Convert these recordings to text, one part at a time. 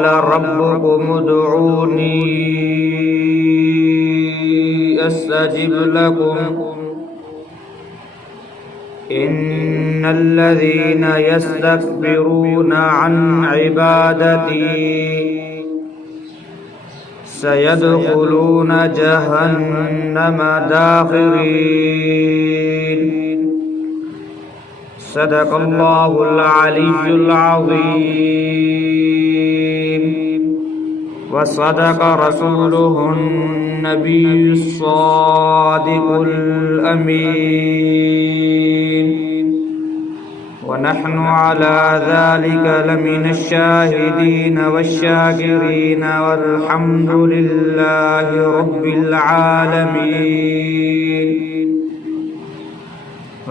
وقال ربكم ادعوني أستجب لكم إن الذين يستكبرون عن عبادتي سيدخلون جهنم داخرين. صدق الله العلي العظيم وصدق رسوله النبي الصادق الأمين ونحن على ذلك لمن الشاهدين والشاكرين والحمد لله رب العالمين.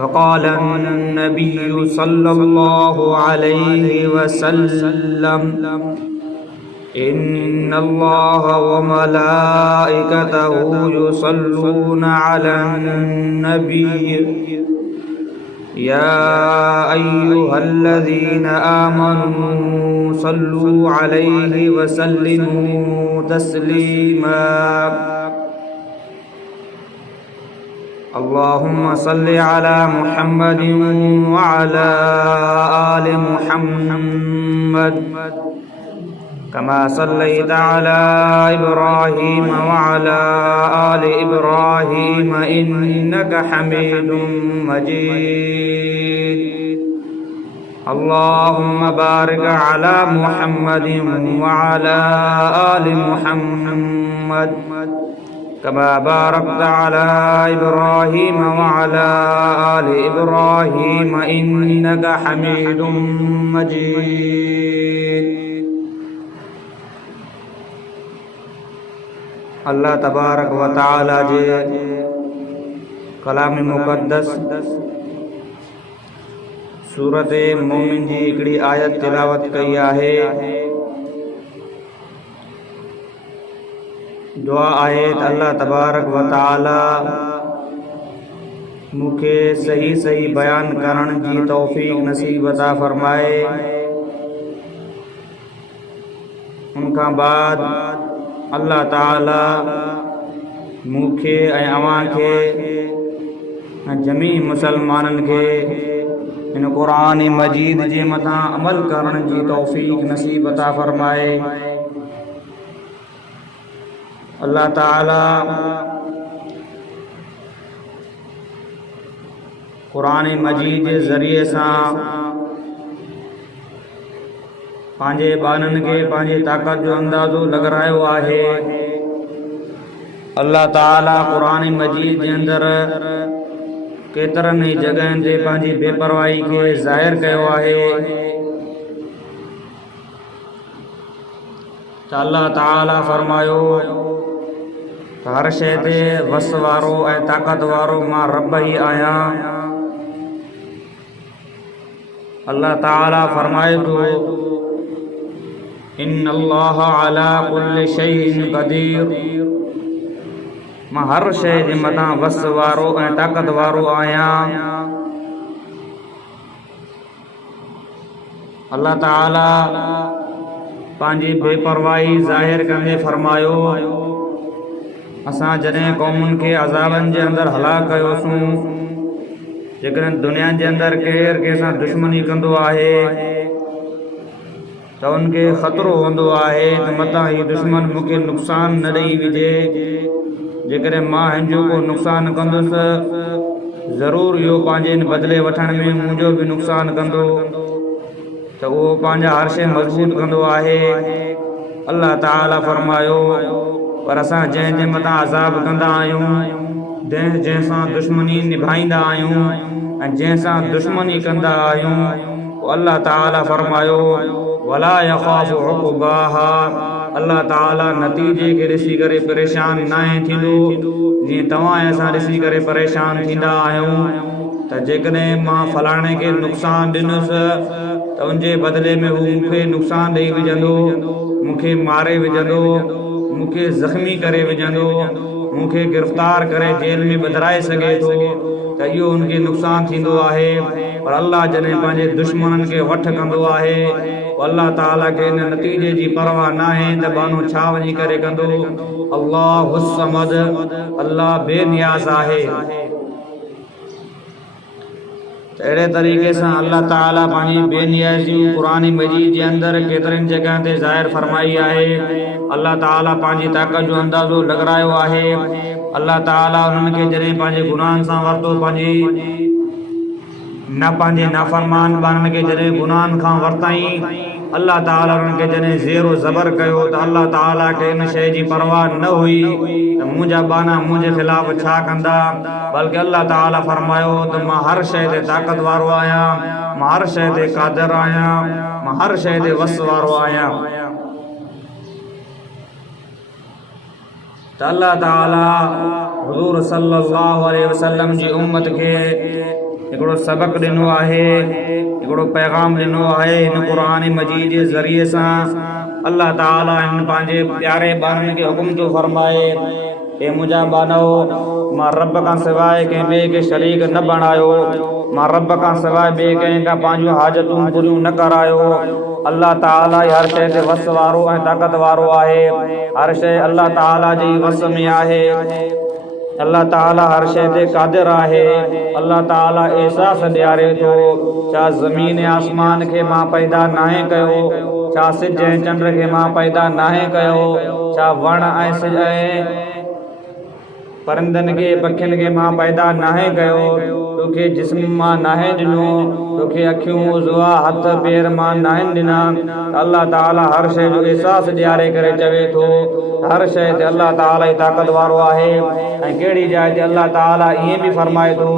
وقال النبي صلى الله عليه وسلم إن الله وملائكته يصلون على النبي يا أيها الذين آمنوا صلوا عليه وسلموا تسليما. اللهم صل على محمد وعلى آل محمد كما صليت على إبراهيم وعلى آل إبراهيم إنك حميد مجيد. اللهم بارك على محمد وعلى آل محمد كما باركت على إبراهيم وعلى آل إبراهيم إنك حميد مجيد. अल्लाह तबारक व तआला जे कलाम मुक़द्दस सूरत मोमिन जी हिकिड़ी आयत तिलावत कई आहे। दुआ आहे त अल्लाह तबारक व तआला मूंखे सही सही बयान करण जी तौफ़ीक़ नसीब अता फरमाए। उनखां बाद अल्लाह ताला मूंखे ऐं अवां खे जमी मुसलमानन खे इन क़ुरान मजीद जे मथां अमल करण जी तौफ़ीक़ नसीब अता फरमाए। अल्लाह ताला क़ुरान मजीद जे ज़रिए सां पांजे बानन के पांजे ताकत जो अंदाज़ो लॻरायो आहे। अल्लाह ताला क़ुरान मजीद जे अंदर केतरनि ई जगहनि ते पंहिंजी बेपरवाही खे ज़ाहिर कयो आहे त अल्लाह ताला फरमायो त हर शइ ते वस वारो ऐं ताक़त वारो मां रब ई आहियां। अल्लाह ताला फरमाए थो इन अल्लाह अला कुल्लि शैइन क़दीर, मां हर शइ जे मथां वस वारो ऐं ताक़त वारो आहियां। अल्लाह ताला पंहिंजी बेपरवाही ज़ाहिर कंदे फरमायो असां जॾहिं क़ौमुनि खे अज़ाबनि जे अंदरि हलाक कयोसीं, जेकॾहिं दुनिया जे अंदरि केरु कंहिंसां दुश्मनी कंदो आहे त उनखे ख़तरो हूंदो आहे त मतां ही दुश्मन मूंखे नुक़सान न ॾेई विझे। जेकॾहिं मां हिन जो को नुक़सान कंदुसि ज़रूरु इहो पंहिंजे बदिले वठण में मुंहिंजो बि नुक़सान कंदो, त उहो पंहिंजा हर शइ मज़बूत कंदो आहे। अल्लाह ताला फरमायो पर असां जंहिं मथां अज़ाब कंदा आहियूं, जंहिंसां दुश्मनी निभाईंदा आहियूं ऐं जंहिंसां दुश्मनी कंदा आहियूं, अल्लाह ताला फरमायो वला यख़ाफ़ु उक़बाहा, अल्लाह ताला नतीजे खे ॾिसी करे परेशान न थींदो जीअं तव्हां ऐं असां ॾिसी करे परेशान थींदा आहियूं त जेकॾहिं मां फलाणे खे नुक़सान ॾिनुसि त उनजे बदिले में हू मूंखे नुक़सान ॾेई विझंदो, मूंखे मारे विझंदो, मूंखे ज़ख़्मी करे विझंदो, मूंखे गिरफ़्तार करे जेल में ॿधाए सघे थो त इहो उनखे नुक़सानु थींदो आहे। पर अल्लाह जॾहिं पंहिंजे दुश्मननि खे वठि कंदो आहे, अल्लाह ताला खे इन नतीजे जी परवाह न आहे त बानो छा वञी करे कंदो। अल्लाह हुस्समद, अल्लाह बेनियाज़ आहे। अहिड़े तरीक़े सां अल्लाह ताला पंहिंजी बेनियाज़ियूं क़ुरान मजीद जे अंदरि केतिरनि जॻहियुनि ते ज़ाहिर फरमाई आहे। अल्लाह ताला पंहिंजी ताक़त जो अंदाज़ो लॻारायो आहे। अल्लाह ताला उन्हनि खे जॾहिं पंहिंजे गुनाहनि सां वरितो, पंहिंजे नाफ़रमान ॿारनि खे जॾहिं गुनाहनि खां वरितईं, अल्लाह ताला उन्हनि खे जॾहिं ज़ेरो ज़बर कयो त अल्लाह ताला खे इन शइ जी परवाह न हुई त मुंहिंजा बाना मुंहिंजे ख़िलाफ़ छा कंदा, बल्कि अल्लाह ताला फरमायो त मां हर शइ ते ताक़त वारो आहियां, मां हर शइ ते क़ादिर आहियां, मां हर शइ ते वस वारो आहियां। त अल्लाह ताला हुज़ूर सल्लल्लाहु अलैहि वसल्लम जी उम्मत खे हिकिड़ो सबक़ ॾिनो आहे, हिकिड़ो पैगाम ॾिनो आहे। हिन क़ुरान मजीद जे ज़रिए सां अल्लाह ताला हिन पंहिंजे प्यारे ॿारनि खे हुकुम थो फरमाए, हे मुंहिंजा ॿारो, मां रब खां सवाइ कंहिं ॿिए खे शरीक न बणायो, मां रब खां सवाइ ॿिए कंहिं खां पंहिंजूं हाजतूं पूरियूं न करायो। अल्लाह ताला हर शइ ते वस वारो ऐं ताक़त वारो आहे। हर शइ अल्लाह ताला जी वस में आहे। अल्लाह ताला हर शइ ते क़ादिर आहे। अल्लाह ताला एहसास ॾियारे थो, छा ज़मीन आसमान खे मां पैदा नाहे कयो, छा सिज ऐं चंड खे मां पैदा नाहे कयो, छा वण ऐं सिज ऐं परिंदनि खे पखियुनि खे मां पैदा नाहे कयो, तोखे जिस्म मां नाहे ॾिनो, तोखे अखियूं उज़वा हथ पेर मां नाहिनि ॾिना। अल्लाह ताला हर शइ जो एहसास ॾियारे करे चवे थो, हर शइ ते अल्लाह ताला ई ताक़त वारो आहे। ऐं कहिड़ी जाइ ते अल्लाह ताला ईअं बि फरमाए थो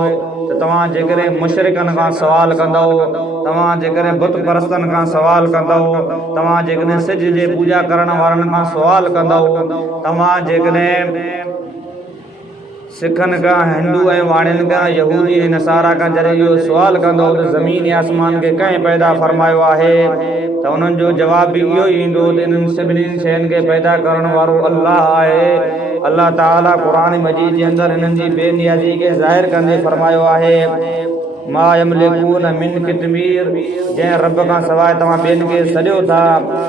त तव्हां जेकॾहिं मुशरिकनि खां सवाल कंदव, तव्हां जेकॾहिं बुत परस्तनि खां सवाल कंदव, तव्हां जेकॾहिं सिज जे पूॼा करण वारनि खां सवाल कंदव, तव्हां जेकॾहिं सिखनि खां, हिंदू ऐं वाणियुनि खां, यहूदी ऐं नसारा खां जॾहिं इहो सुवाल कंदो त ज़मीन आसमान खे कंहिं पैदा फरमायो आहे, त उन्हनि जो जवाब बि इहो ई ईंदो त इन्हनि सभिनी शयुनि खे पैदा करण वारो अल्लाह आहे। अल्लाह ताला क़ुरान मजीद जे अंदरि हिननि जी बेनियाज़ी खे ज़ाहिर कंदे फरमायो आहे, मा यमलिकून मिन कितमीर, जंहिं रब खां सवाइ तव्हां ॿियनि खे सॾियो था,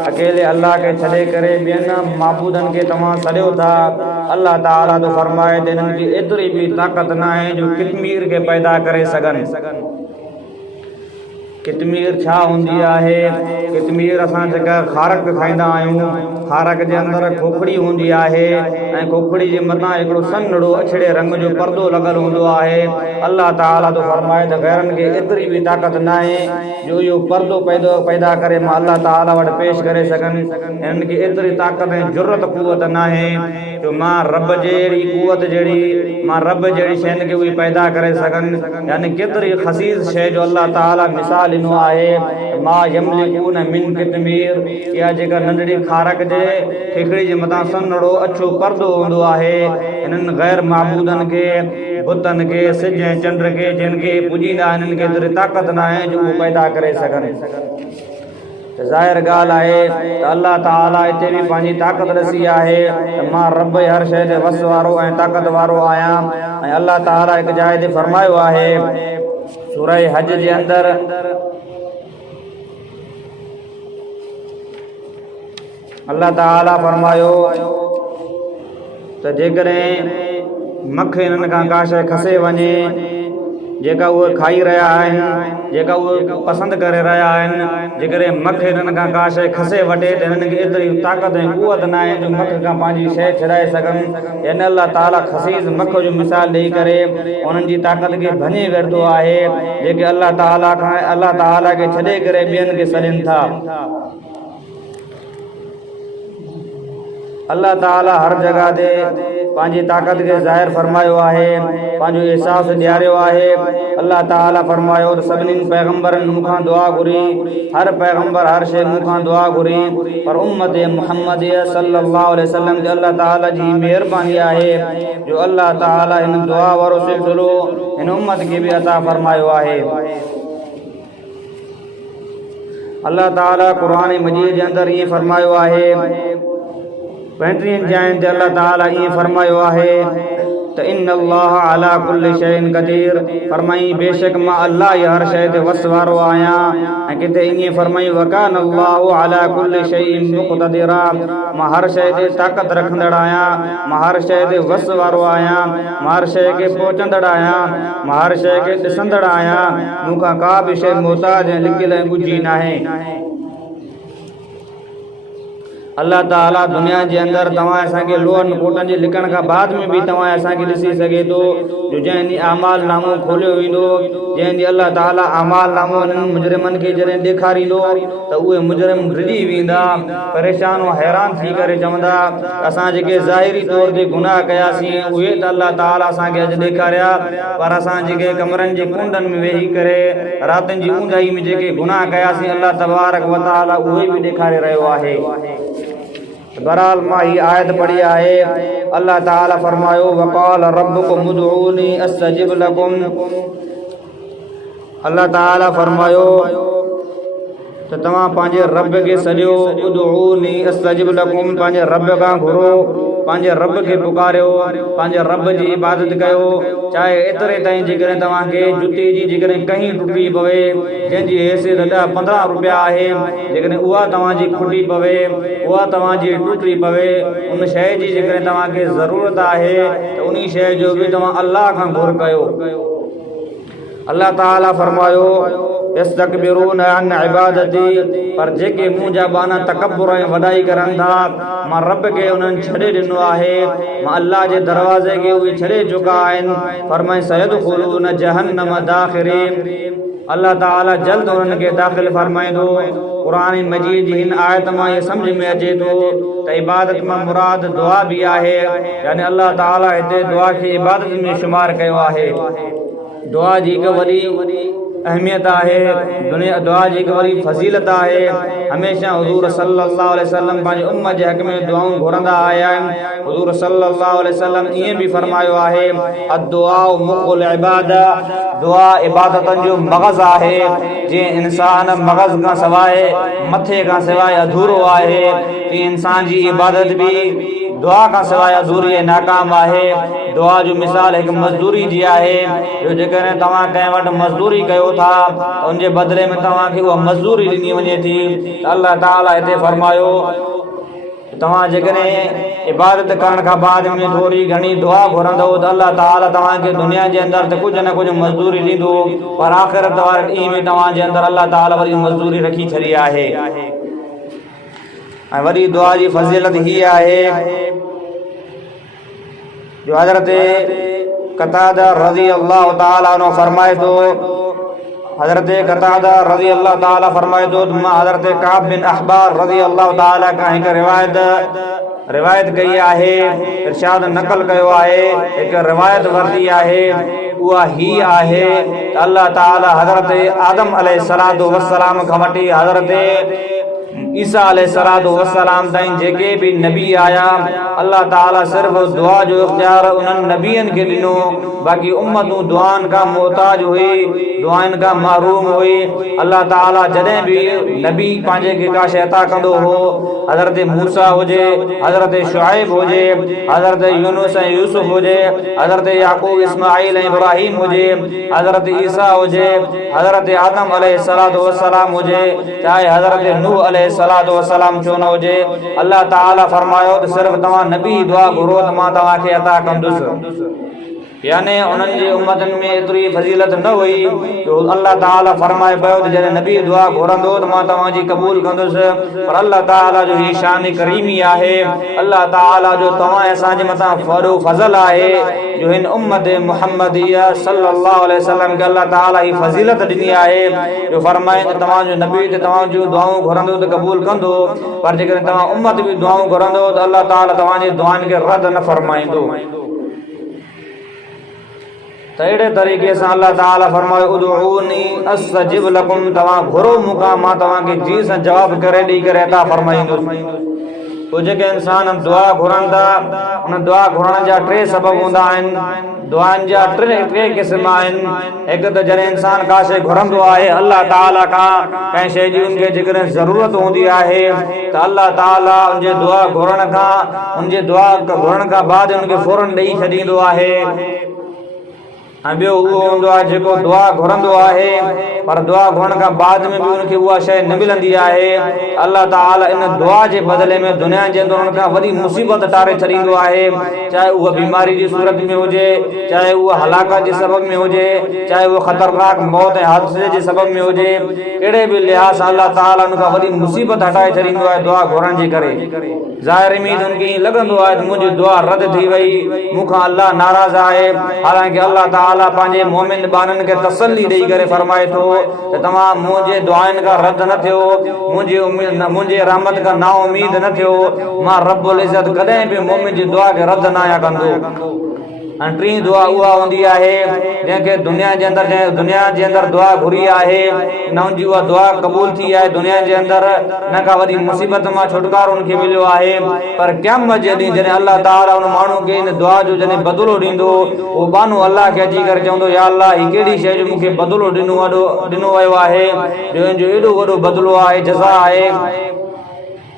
अकेले अल्लाह खे छॾे करे ॿियनि माबूदनि खे तव्हां सॾियो था। अल्लाह ताला तो फरमाए त हिननि जी एतिरी बि ताक़त न आहे जो कितमीर खे पैदा करे सघनि। कितमीर छा हूंदी आहे? कितमीर असां जेका खारक खाईंदा आहियूं, खारक जे अंदरि खोखड़ी हूंदी आहे ऐं खोखड़ी जे मथां हिकिड़ो सन्हड़ो अछड़े रंग जो पर्दो लॻल हूंदो आहे। अल्लाह ताला तो फरमाए त गैरनि खे एतिरी बि ताक़त न आहे जो इहो पर्दो पैदा करे मां अल्लाह ताला वटि पेश करे सघनि। हिननि खे एतिरी ताक़त ऐं ज़रूरत कुवत न आहे जो मां रब जहिड़ी कुवत जहिड़ी, मां रब जहिड़ी शयुनि खे उहे पैदा करे सघनि। यानी केतिरी ख़सीस शइ जो अल्लाह ताला मिसाल ॾिनो आहे। मा यमलिकून मिन कितमीर, इहा जेका नंढड़ी खारक जे ठिकड़ी जे मथां सन्हड़ो अछो पर्दो हूंदो आहे, हिननि गैर माबूदनि खे, बुतनि खे, सिज ऐं चंड खे, जिन खे पूॼींदा आहिनि, हिननि खे एतिरी ताक़त न आहे जो उहे पैदा करे सघनि। ज़ाहिर ॻाल्हि आहे त अल्लाह ताला हिते बि पंहिंजी ताक़त ॾसी आहे त मां रब हर शइ ते वस वारो ऐं ताक़त वारो आहियां। ऐं अल्लाह ताला हिकु जाइ ते फरमायो आहे सूरह हज जे अंदरि, अल्लाह ताला फरमायो त जेकॾहिं मख हिननि खां का शइ खसे वञे जेका उहे खाई रहिया आहिनि, जेका उहे पसंदि करे रहिया आहिनि, जेकॾहिं मख हिननि खां का शइ खसे वठे त हिननि खे एतिरी ताक़त ऐं कुवत न आहे जो मख खां पंहिंजी शइ छॾाए सघनि। यानी अल्लाह ताला ख़सीस मख जो मिसाल ॾेई करे उन्हनि जी ताक़त खे भञे वेठो आहे, जेके अल्लाह ताला खे छॾे करे ॿियनि खे सॾनि था। अल्लाह ताला हर जॻह ते पंहिंजी ताक़त खे ज़ाहिर फरमायो आहे, पंहिंजो एहसास ॾियारियो आहे। अल्लाह ताला फरमायो त सभिनी पैगंबरनि मूंखां दुआ घुरी, हर पैगंबर हर शइ मूंखां दुआ घुरी, पर उम्मत मुहम्मद सल्लल्लाहु अलैहि वसल्लम ते अल्लाह ताला जी महिरबानी आहे जो अल्लाह ताला हिन दुआ वारो सिलसिलो हिन उम्मत खे बि अता फरमायो आहे। अल्लाह ताला क़ुरान मजीद जे अंदरि ईअं फरमायो आहे, 35 जाइन ते अल्लाह ताला ईअं फरमायो आहे त इन अल्लाह अला कुल्लि शैइन क़दीर, फरमाई बेशक मां अल्लाह ई हर शइ ते वस वारो आहियां। ऐं किथे ईअं फरमाई वकान अल्लाहु अला कुल्लि शैइन मुक़तदिरा, मां हर शइ ते ताक़त रखंदड़ आहियां, मां हर शइ ते वस वारो आहियां, मां हर शइ खे पहुचंदड़ आहियां, मां हर शइ खे ॾिसंदड़ आहियां, मूंखां का बि शइ मोहताज ऐं लिकियल ऐं ॻुझी नाहे। अल्लाह ताला दुनिया जे अंदरि तव्हां असांखे लोहनि कोटनि जे लिकण खां बाद में बि तव्हां असांखे ॾिसी सघे थो, जो जंहिं ॾींहुं अमाल नामो खोलियो वेंदो, जंहिं ॾींहुं अल्लाह ताला अमाल नामो इन्हनि मुजरिमनि खे जॾहिं ॾेखारींदो त उहे मुजरिम रिॼी वेंदा, परेशान ऐं हैरान थी करे चवंदा असां जेके ज़ाहिरी तौर ते गुनाह कयासीं उहे त अल्लाह ताला असांखे अॼु ॾेखारिया, पर असां जेके कमरनि जे कुंडनि में वेही करे रातिनि जी ऊंदाई में जेके गुनाह कयासीं अल्लाह तबारक व तआला उहे बि ॾेखारे रहियो आहे। बहरहाल मां ही आयत पढ़ी आहे। अल्लाह ताला फरमायो वक़ाल रब्बुकुम उदऊनी अस्तजिब लकुम, अल्लाह ताला फरमायो त तव्हां पंहिंजे रब खे सॼो उदऊनी अस्तजिब लकुम, पंहिंजे रब खां घुरो, पंहिंजे रब खे पुकारियो, पंहिंजे रब जी इबादत कयो, चाहे एतिरे ताईं जेकॾहिं तव्हांखे जुती जी जेकॾहिं कहीं टुटी पवे जंहिंजी हैसियत 10-15 रुपया आहे, जेकॾहिं उहा तव्हांजी खुटी पवे, उहा तव्हांजी टुटी पवे, उन शइ जी जेकॾहिं तव्हांखे ज़रूरत आहे त उन शइ जो बि तव्हां अल्लाह खां घुर कयो। अल्लाह ताला फरमायो यस्तकबिरून अन इबादती, पर जेके मुंहिंजा बाना तकब्बुर ऐं वॾाई करनि था, मां रब खे उन्हनि छॾे ॾिनो आहे, मां अल्लाह जे दरवाज़े खे उहे छॾे चुका आहिनि। फरमाए सयदखुलून जहन्नम दाखिरीन, अल्लाह ताला जल्द उन्हनि खे दाख़िल फरमाईंदो। क़ुरान मजीद जी हिन आयत मां इहे सम्झ में अचे थो त इबादत मां मुराद दुआ बि आहे, यानी अल्लाह ताला हिते दुआ खे इबादत में शुमार कयो आहे। दुआ जी हिकु वॾी अहमियत आहे, दुआ जी हिकु वॾी फज़ीलत आहे। हमेशह हुज़ूर सल्लल्लाहु अलैहि वसल्लम पंहिंजी उम्मत जे हक़ में दुआऊं घुरंदा आया आहिनि। हुज़ूर सल्लल्लाहु अलैहि वसल्लम ईअं बि फरमायो आहे अद्दुआउ मुख़ुल इबादा, दुआ इबादतनि जो मग़ज़ आहे। जीअं इंसान मग़ज़ खां सवाइ मथे खां सवाइ अधूरो आहे, तीअं इंसान जी इबादत बि दुआ खां सवाइ अधूरी ऐं नाकाम आहे। दुआ जो मिसाल हिकु मज़दूरी जी आहे, जो जेकॾहिं तव्हां कंहिं वटि मज़दूरी कयो था त उनजे बदिले में तव्हांखे उहा मज़दूरी ॾिनी वञे थी, त अल्लाह ताला हिते फरमायो तव्हां जेकॾहिं इबादत करण खां बाद में थोरी घणी दुआ घुरंदो त अल्लाह ताला तव्हांखे दुनिया जे अंदरि त कुझु न कुझु मज़दूरी ॾींदो, पर आख़िरत वारे ॾींहं में तव्हांजे अंदरि अल्लाह ताला वरी मज़दूरी रखी छॾी आहे। ऐं वरी दुआ जी फज़ीलत हीअ आहे जो हज़रत कतादा रज़ी अल्लाह ताला अन्हु फरमाए थो, हज़रत कतादा रज़ी अल्लाह ताला फरमाए थो मां हज़रत काब बिन अहबार रज़ी अल्लाह ताला खां हिकु रिवायत कई आहे, इरशाद नक़ल कयो आहे, हिकु रिवायत वरिती आहे। उहा ही आहे त अल्लाह ताला हज़रत आदम अलैहिस्सलातु वस्सलाम खां वठी हज़रत ईसा अलैहिस्सलातु वस्सलाम ताईं जेके बि नबी आया, अल्लाह ताला सिर्फ़ दुआ जो इख्तियार उन्हनि नबियनि खे ॾिनो, बाक़ी उम्मतूं दुआनि खां मोहताज हुई, दुआनि खां महरूम हुई। अल्लाह ताला जॾहिं बि नबी पंहिंजे खे का शइ अता कंदो हो, हज़रत मूसा हुजे, हज़रत शुआइब हुजे, हज़रत यूनुस ऐं यूसुफ हुजे, हज़रत याकूब इस्माइल ऐं इब्राहिम हुजे, हज़रत ईसा हुजे, हज़रत आदम अलैहिस्सलातु वस्सलाम हुजे, चाहे हज़रत नूह अलैहिस्सलातु वस्सलाम छो न हुजे, अल्लाह ताला फरमायो त सिर्फ़ तव्हां नबी दुआ घुरो त मां तव्हांखे अता कंदुसि। यानी उन्हनि जी उम्मतनि में एतिरी फज़ीलत न हुई जो अल्लाह ताला फरमाए पियो त जॾहिं नबी दुआ घुरंदो त मां तव्हांजी क़बूल कंदुसि, पर अल्लाह ताला जो ही शान करीमी आहे, अल्लाह ताला जो तव्हां असांजे मथां वॾो फज़ल आहे जो हिन उम्मत मुहम्मदिया सल्लल्लाहु अलैहि वसल्लम खे अल्लाह ताला ही फज़ीलत ॾिनी आहे जो फरमाए त तव्हांजो नबी त तव्हांजूं दुआऊं घुरंदो त क़बूल कंदो, पर जेकॾहिं तव्हां उम्मत बि दुआऊं घुरंदो त अल्लाह ताला तव्हांजी दुआनि खे रद न फरमाईंदो। त अहिड़े तरीक़े सां अल्लाह ताला फरमायो उदऊनी अस्तजिब लकुम, तव्हां घुरो मूंखां मां तव्हांखे जी सां जवाब करे ॾेई करे अता फरमाईंदुसि। पोइ जेके इंसान दुआ घुरनि था उन दुआ घुरण जा टे सबब हूंदा आहिनि। दुआनि जा टे क़िस्म आहिनि। हिकु त जॾहिं इंसान का शइ घुरंदो आहे अल्लाह ताला खां कंहिं शइ जी उनखे जेकॾहिं ज़रूरत हूंदी आहे त अल्लाह ताला उनजे दुआ घुरण खां बाद उनखे फौरन ॾेई छॾींदो आहे। ऐं ॿियो उहो हूंदो आहे जेको दुआ घुरंदो आहे पर दुआ घुरण खां बाद में बि उनखे उहा शइ न मिलंदी आहे। अल्लाह ताला इन दुआ जे बदिले में दुनिया जे अंदरि उनखां वॾी मुसीबत टारे छॾींदो आहे, चाहे उहा बीमारी जी सूरत में हुजे, चाहे उहा हलाकत जे सबब में हुजे, चाहे उहा ख़तरनाक मौत ऐं हादसे जे सबब में हुजे। कहिड़े बि लिहाज़ सां अल्लाह ताला उनखां वॾी मुसीबत हटाए छॾींदो आहे दुआ घुरण जे करे। ज़ाहिर में उनखे ईअं लॻंदो आहे त मुंहिंजी दुआ रद थी वई, मूंखां अल्लाह नाराज़ आहे। हालांकि अल्लाह ताला पंहिंजे मोमिन बाननि खे तसल्ली ॾेई करे फरमाए थो त तव्हां मुंहिंजे दुआनि खां रद न थियो, मुंहिंजे रहमत खां ना उमीद न थियो। मां रब्बुल इज़्ज़त कॾहिं बि मोमिन जी दुआ खे रद न आहियां कंदो। ऐं टी दुआ उहा हूंदी आहे जंहिंखे दुनिया जे अंदरि दुआ घुरी आहे न हुनजी उहा दुआ क़बूल थी आहे दुनिया जे अंदरि, न का वॾी मुसीबत मां छुटकारो उनखे मिलियो आहे। पर क़यामत जे ॾींहुं जॾहिं अल्लाह ताला उन माण्हू खे इन दुआ जो जॾहिं बदिलो ॾींदो, उहो बानो अल्लाह खे अची करे चवंदो, या अल्लाह ही कहिड़ी शइ जो मूंखे बदिलो ॾिनो वियो आहे, जो एॾो वॾो बदिलो आहे, जज़ा आहे।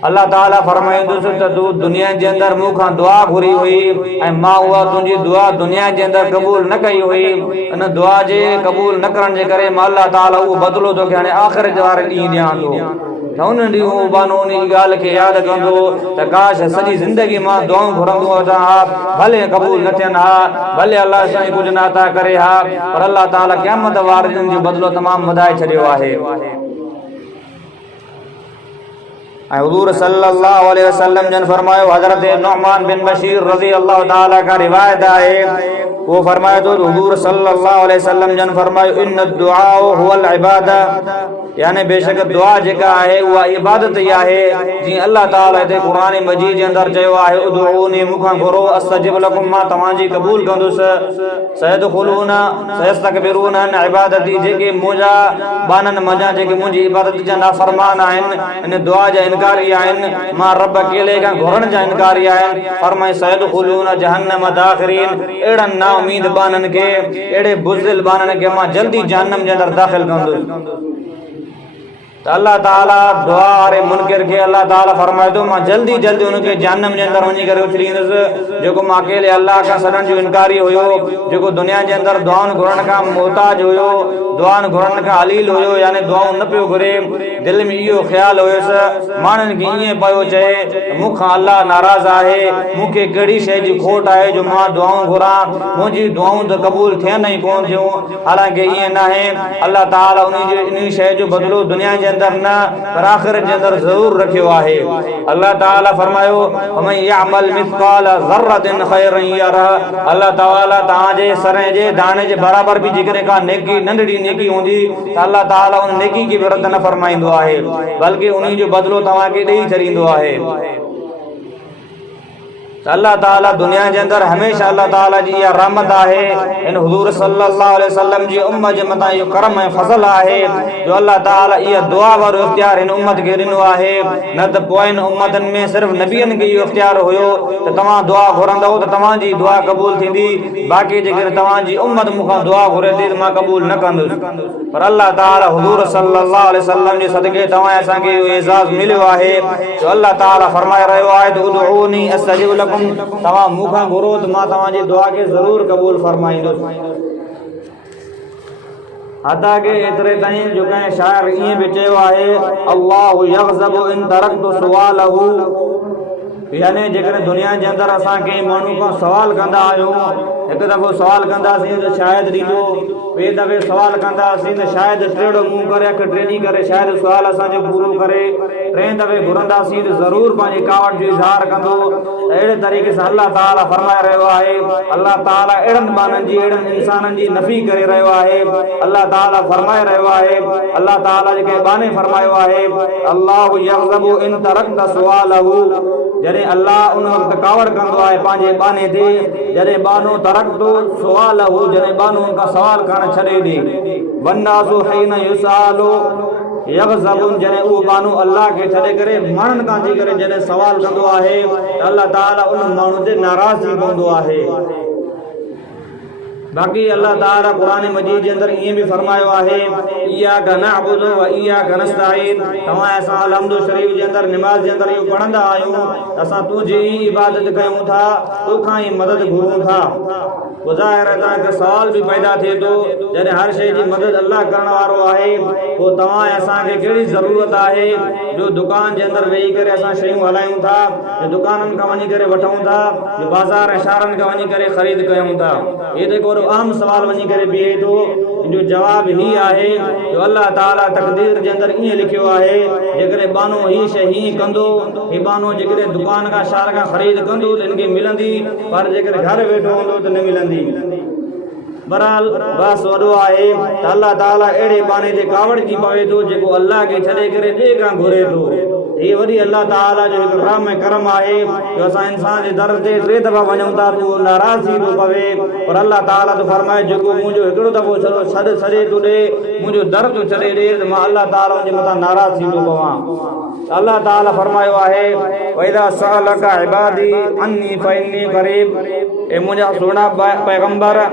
अल्लाह ताला फरमाईंदुसि त तूं दुनिया जे अंदरि मूंखां दुआ घुरी हुई ऐं मां उहा तुंहिंजी दुआ दुनिया जे अंदरि क़बूल न कई हुई। इन दुआ जे क़बूल न करण जे करे मां अल्लाह ताला उहो बदिलो तोखे हाणे आख़िरत वारे ॾींहुं ॾियां थो। त उन ॾींहुं उहो बानो उन ॻाल्हि खे यादि कंदो त काश सॼी ज़िंदगी मां दुआऊं घुरंदो हुजां हा, भले क़बूल न थियनि हा, भले अल्लाह साईं कुझु न अता करे हा, पर अल्लाह ताला क़यामत वारे ॾींहं जो बदिलो तमामु वधाए छॾियो आहे। ऐं हुज़ूर सल्लल्लाहु अलैहि वसल्लम जन फरमायो, हज़रत नुअमान बिन बशीर रज़ी अल्लाह ताला का रिवायत आहे, वो फरमाए तो हुज़ूर सल्लल्लाहु अलैहि वसल्लम जन फरमायो, इन दुआ हुवल इबादा, यानी बेशक दुआ जेका आहे उहा इबादत ई आहे। जीअं अल्लाह ताला हिते क़ुरान मजीद जे अंदरि चयो आहे, उदऊनी मूंखां घुरो अस्तजिब लकुम, मां तव्हांजी क़बूल कंदुसि। सयदखुलूना सयस्तकबिरून अन इबादती, जेके मुंहिंजा बाननि मंझां जेके मुंहिंजी इबादत जा नाफ़रमान आहिनि, इन दुआ जा इनकारी आहिनि, मां रब अकेले खां घुरण जा इनकारी आहिनि। फरमाए सयदखुलूना जहन्नम दाखिरीन, अहिड़नि ना उमीद बाननि खे, अहिड़े बुज़दिल बाननि खे मां जल्दी जहन्नम जे अंदरि दाख़िल कंदुसि। त अल्लाह ताला दुआ वारे मुनकिर खे अल्लाह ताला फरमाए थो, मां जल्दी जल्दी उनखे जहन्नम जे अंदरि वञी करे उछलींदुसि। जेको मां अकेले अल्लाह खां सॾण जो इनकारी हुयो, जेको दुनिया जे अंदरि दुआउनि घुरण खां मोहताज हुयो, दुआउनि घुरण खां हलील हुयो, यानी दुआऊं न पियो घुरे, दिलि में इहो ख़्यालु हुयुसि, माण्हुनि खे ईअं पियो चए मूंखां अल्लाह नाराज़ आहे, मूंखे कहिड़ी शइ जी खोट आहे जो मां दुआऊं घुरां, मुंहिंजी दुआऊं त क़बूल थियनि ई कोन थियूं। हालांकि ईअं न आहे, अल्लाह ताला इन शइ जो बदिलो दुनिया जे अंदरि न पर आख़िरत जे अंदरि ज़रूर रखियो आहे। अल्लाह ताला फरमायो, वमन यअमल मिस्काल ज़र्रतिन खैरन यरह, अल्लाह ताला तव्हांजे सरें जे दाणे जे बराबरि बि जेकॾहिं का नेकी नंढड़ी नेकी हूंदी त अल्लाह ताला उन नेकी खे बि रद न फरमाईंदो आहे, बल्कि उन जो बदिलो तव्हांखे ॾेई छॾींदो आहे। अल्लाह ताला दुनिया जे अंदरि हमेशह अल्लाह ताला जी इहा रहमत आहे। इन हुज़ूर सल्लल्लाहु अलैहि वसल्लम जी उम्मत जे मथां इहो करम ऐं फज़ल आहे जो अल्लाह ताला इहा दुआ वारो इख्तियार हिन उम्मत खे ॾिनो आहे। न त पोयनि उम्मतनि में सिर्फ़ु नबियनि खे इहो इख्तियार हुयो त तव्हां दुआ घुरंदव त तव्हांजी दुआ क़बूल थींदी, बाक़ी जेकॾहिं तव्हांजी उम्मत मूंखां दुआ घुरे थी त मां क़बूल न कंदुसि। पर अल्लाह ताला हुज़ूर सल्लल्लाहु अलैहि वसल्लम जे सदके तव्हां असांखे इहो एज़ाज़ मिलियो आहे जो अल्लाह ताला फरमाए रहियो आहे त उदऊनी अस्तजिब लकुम, तव्हां मूंखां घुरो त मां तव्हांजी दुआ खे ज़रूर क़बूल फरमाईंदुसि। हता के एतिरे ताईं जो कंहिं शाइर ईअं बि चयो आहे, अल्लाहु यग़ज़बु इन तरक्तु सुवालहु, यानी जेकॾहिं दुनिया जे अंदरि असां कंहिं माण्हू खां सवाल कंदा आहियूं, हिकु दफ़ो सवाल कंदासीं त शायदि ॾींदो, ॿिए दफ़े सवाल कंदासीं त शायदि टेढ़ो मुंहुं करे अखि टेढ़ी करे शायदि सुवाल असांजो पूरो करे, टे दफ़े घुरंदासीं त ज़रूरु पंहिंजी कावड़ जो इज़हार कंदो। अहिड़े तरीक़े सां अल्लाह ताला फरमाए रहियो आहे, अल्लाह ताला अहिड़नि बाननि जी अहिड़नि इंसाननि जी नफ़ी करे रहियो आहे। अल्लाह ताला फरमाए रहियो आहे, अल्लाह ताला जेके बाने फरमायो आहे, अल्लाहु यग़ज़बु इन तरक्त सुवालहु, जॾहिं अल्लाह उन वक़्तु कावड़ कंदो आहे पंहिंजे बाने ते, जॾहिं बानो तरक्तो सुवालहु, जॾहिं बानो उनखां सवाल करणु छॾे ॾे। वन्नासु हिन युसअलु, यग़ज़बुन जॾहिं उहो बानो अल्लाह खे छॾे करे माण्हुनि खां थी करे जॾहिं सवाल कंदो आहे त अल्लाह ताला उन माण्हू ते नाराज़ थी पवंदो आहे। बाक़ी अल्लाह ताला क़ुरान मजीद जे अंदरि ईअं बि फरमायो आहे इय्याका नअबुदु व इय्याका नस्तईन, तव्हां असां अलहम्दु शरीफ़ जे अंदरि निमाज़ जे अंदरि इहो पढ़ंदा आहियूं असां तुंहिंजी ई इबादत कयूं था, तोखां ई मदद घुरूं था। ॿुधाए रहिया हिकु सवाल बि पैदा थिए थो जॾहिं हर शइ जी मदद अल्लाह करण वारो आहे पोइ तव्हां असांखे कहिड़ी ज़रूरत आहे जो दुकान जे अंदरि वेही करे असां शयूं हलायूं था, जो दुकाननि खां वञी करे वठूं था, जो बाज़ार ऐं शहरनि खां वञी करे ख़रीद कयूं था। इहो त हिकु आम सवाल वञी करे बीहे थो, जो जवाबु हीउ आहे जो अल्लाह ताला तक़दीर जे अंदरि ईअं लिखियो आहे जेकॾहिं बानो हीअ शइ हीअं कंदो, हीउ बानो जेकॾहिं दुकान खां शहर खां ख़रीद कंदो त हिनखे मिलंदी, पर जेकॾहिं घर वेठो हूंदो त न मिलंदी। बहरहाल बस वॾो आहे त अल्लाह ताला अहिड़े बाने ते कावड़जी पवे थो जेको अल्लाह खे छॾे करे ॿिए खां घुरे थो। हीअ वरी अल्लाह ताला जो हिकु रहम ऐं करम आहे जो असां इंसान जे दर ते 3 दफ़ा वञूं था त उहो नाराज़ थी थो पवे, पर अल्लाह ताला त फरमाए जेको मुंहिंजो हिकिड़ो दफ़ो छॾे थो ॾे, मुंहिंजो दर थो छॾे ॾे त मां अल्लाह ताला जे मथां नाराज़ थी थो पवां। अल्लाह ताला फरमायो आहे वइदा सअलका इबादी अन्नी फइन्नी क़रीब, ए मुंहिंजा सुहिणा पैगंबर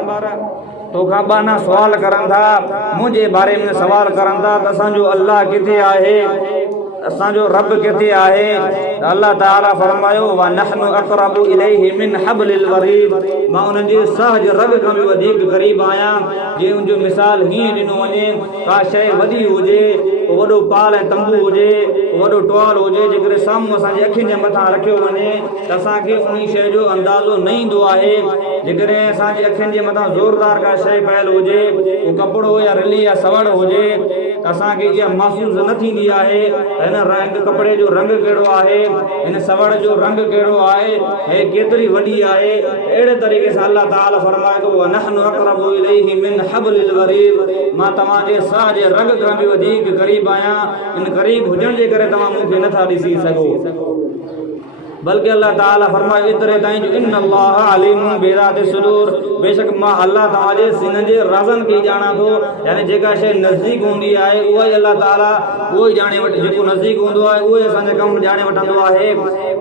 तोखां बाना सुवाल करनि था, मुंहिंजे बारे में सवाल करनि था त असांजो अल्लाह किथे आहे, असांजो रब किथे आहे। अल्लाह ताला फरमायो व नहनु अक़रबु इलैहि मिन हब्लिल वरीद, मां उन्हनि जे सहज रग खां बि वधीक क़रीब आहियां। जीअं उनजो मिसाल हीअं ॾिनो वञे का शइ वॾी हुजे, वॾो पाल ऐं तंबू हुजे, वॾो टुवाल हुजे, जेकॾहिं साम्हूं असांजी अखियुनि जे मथां रखियो वञे त असांखे उन शइ जो अंदाज़ो न ईंदो आहे। जेकॾहिं असांजी अखियुनि जे मथां ज़ोरदार का शइ पयल हुजे, उहो कपिड़ो या रिली या सवड़ हुजे त असांखे इहा महसूसु न थींदी आहे त हिन रंग कपिड़े जो रंग कहिड़ो आहे, हिन सवड़ जो रंग कहिड़ो आहे, हे केतिरी वॾी आहे। अहिड़े तरीक़े सां अल्लाह ताला फरमाए थो व नहनु अक़रबु इलैहि मिन हब्लिल वरीद, मां तव्हांजे साह जे रग खां बि वधीक क़रीब आहियां। इन क़रीब हुजण जे करे तव्हां मूंखे नथा ॾिसी सघो, बल्कि अल्लाह ताला फरमाए एतिरे ताईं जो इन अल्लाह अलीमुन बिज़ाति सुदूर, बेशक मां अल्लाह तव्हांजे सीननि जे राज़नि खे ॼाणां थो। यानी जेका शइ नज़दीक हूंदी आहे उहा ई अल्लाह ताला उहो ई ॼाणे जेको नज़दीक हूंदो आहे उहो ई असांजे कमु ॼाणे वठंदो आहे।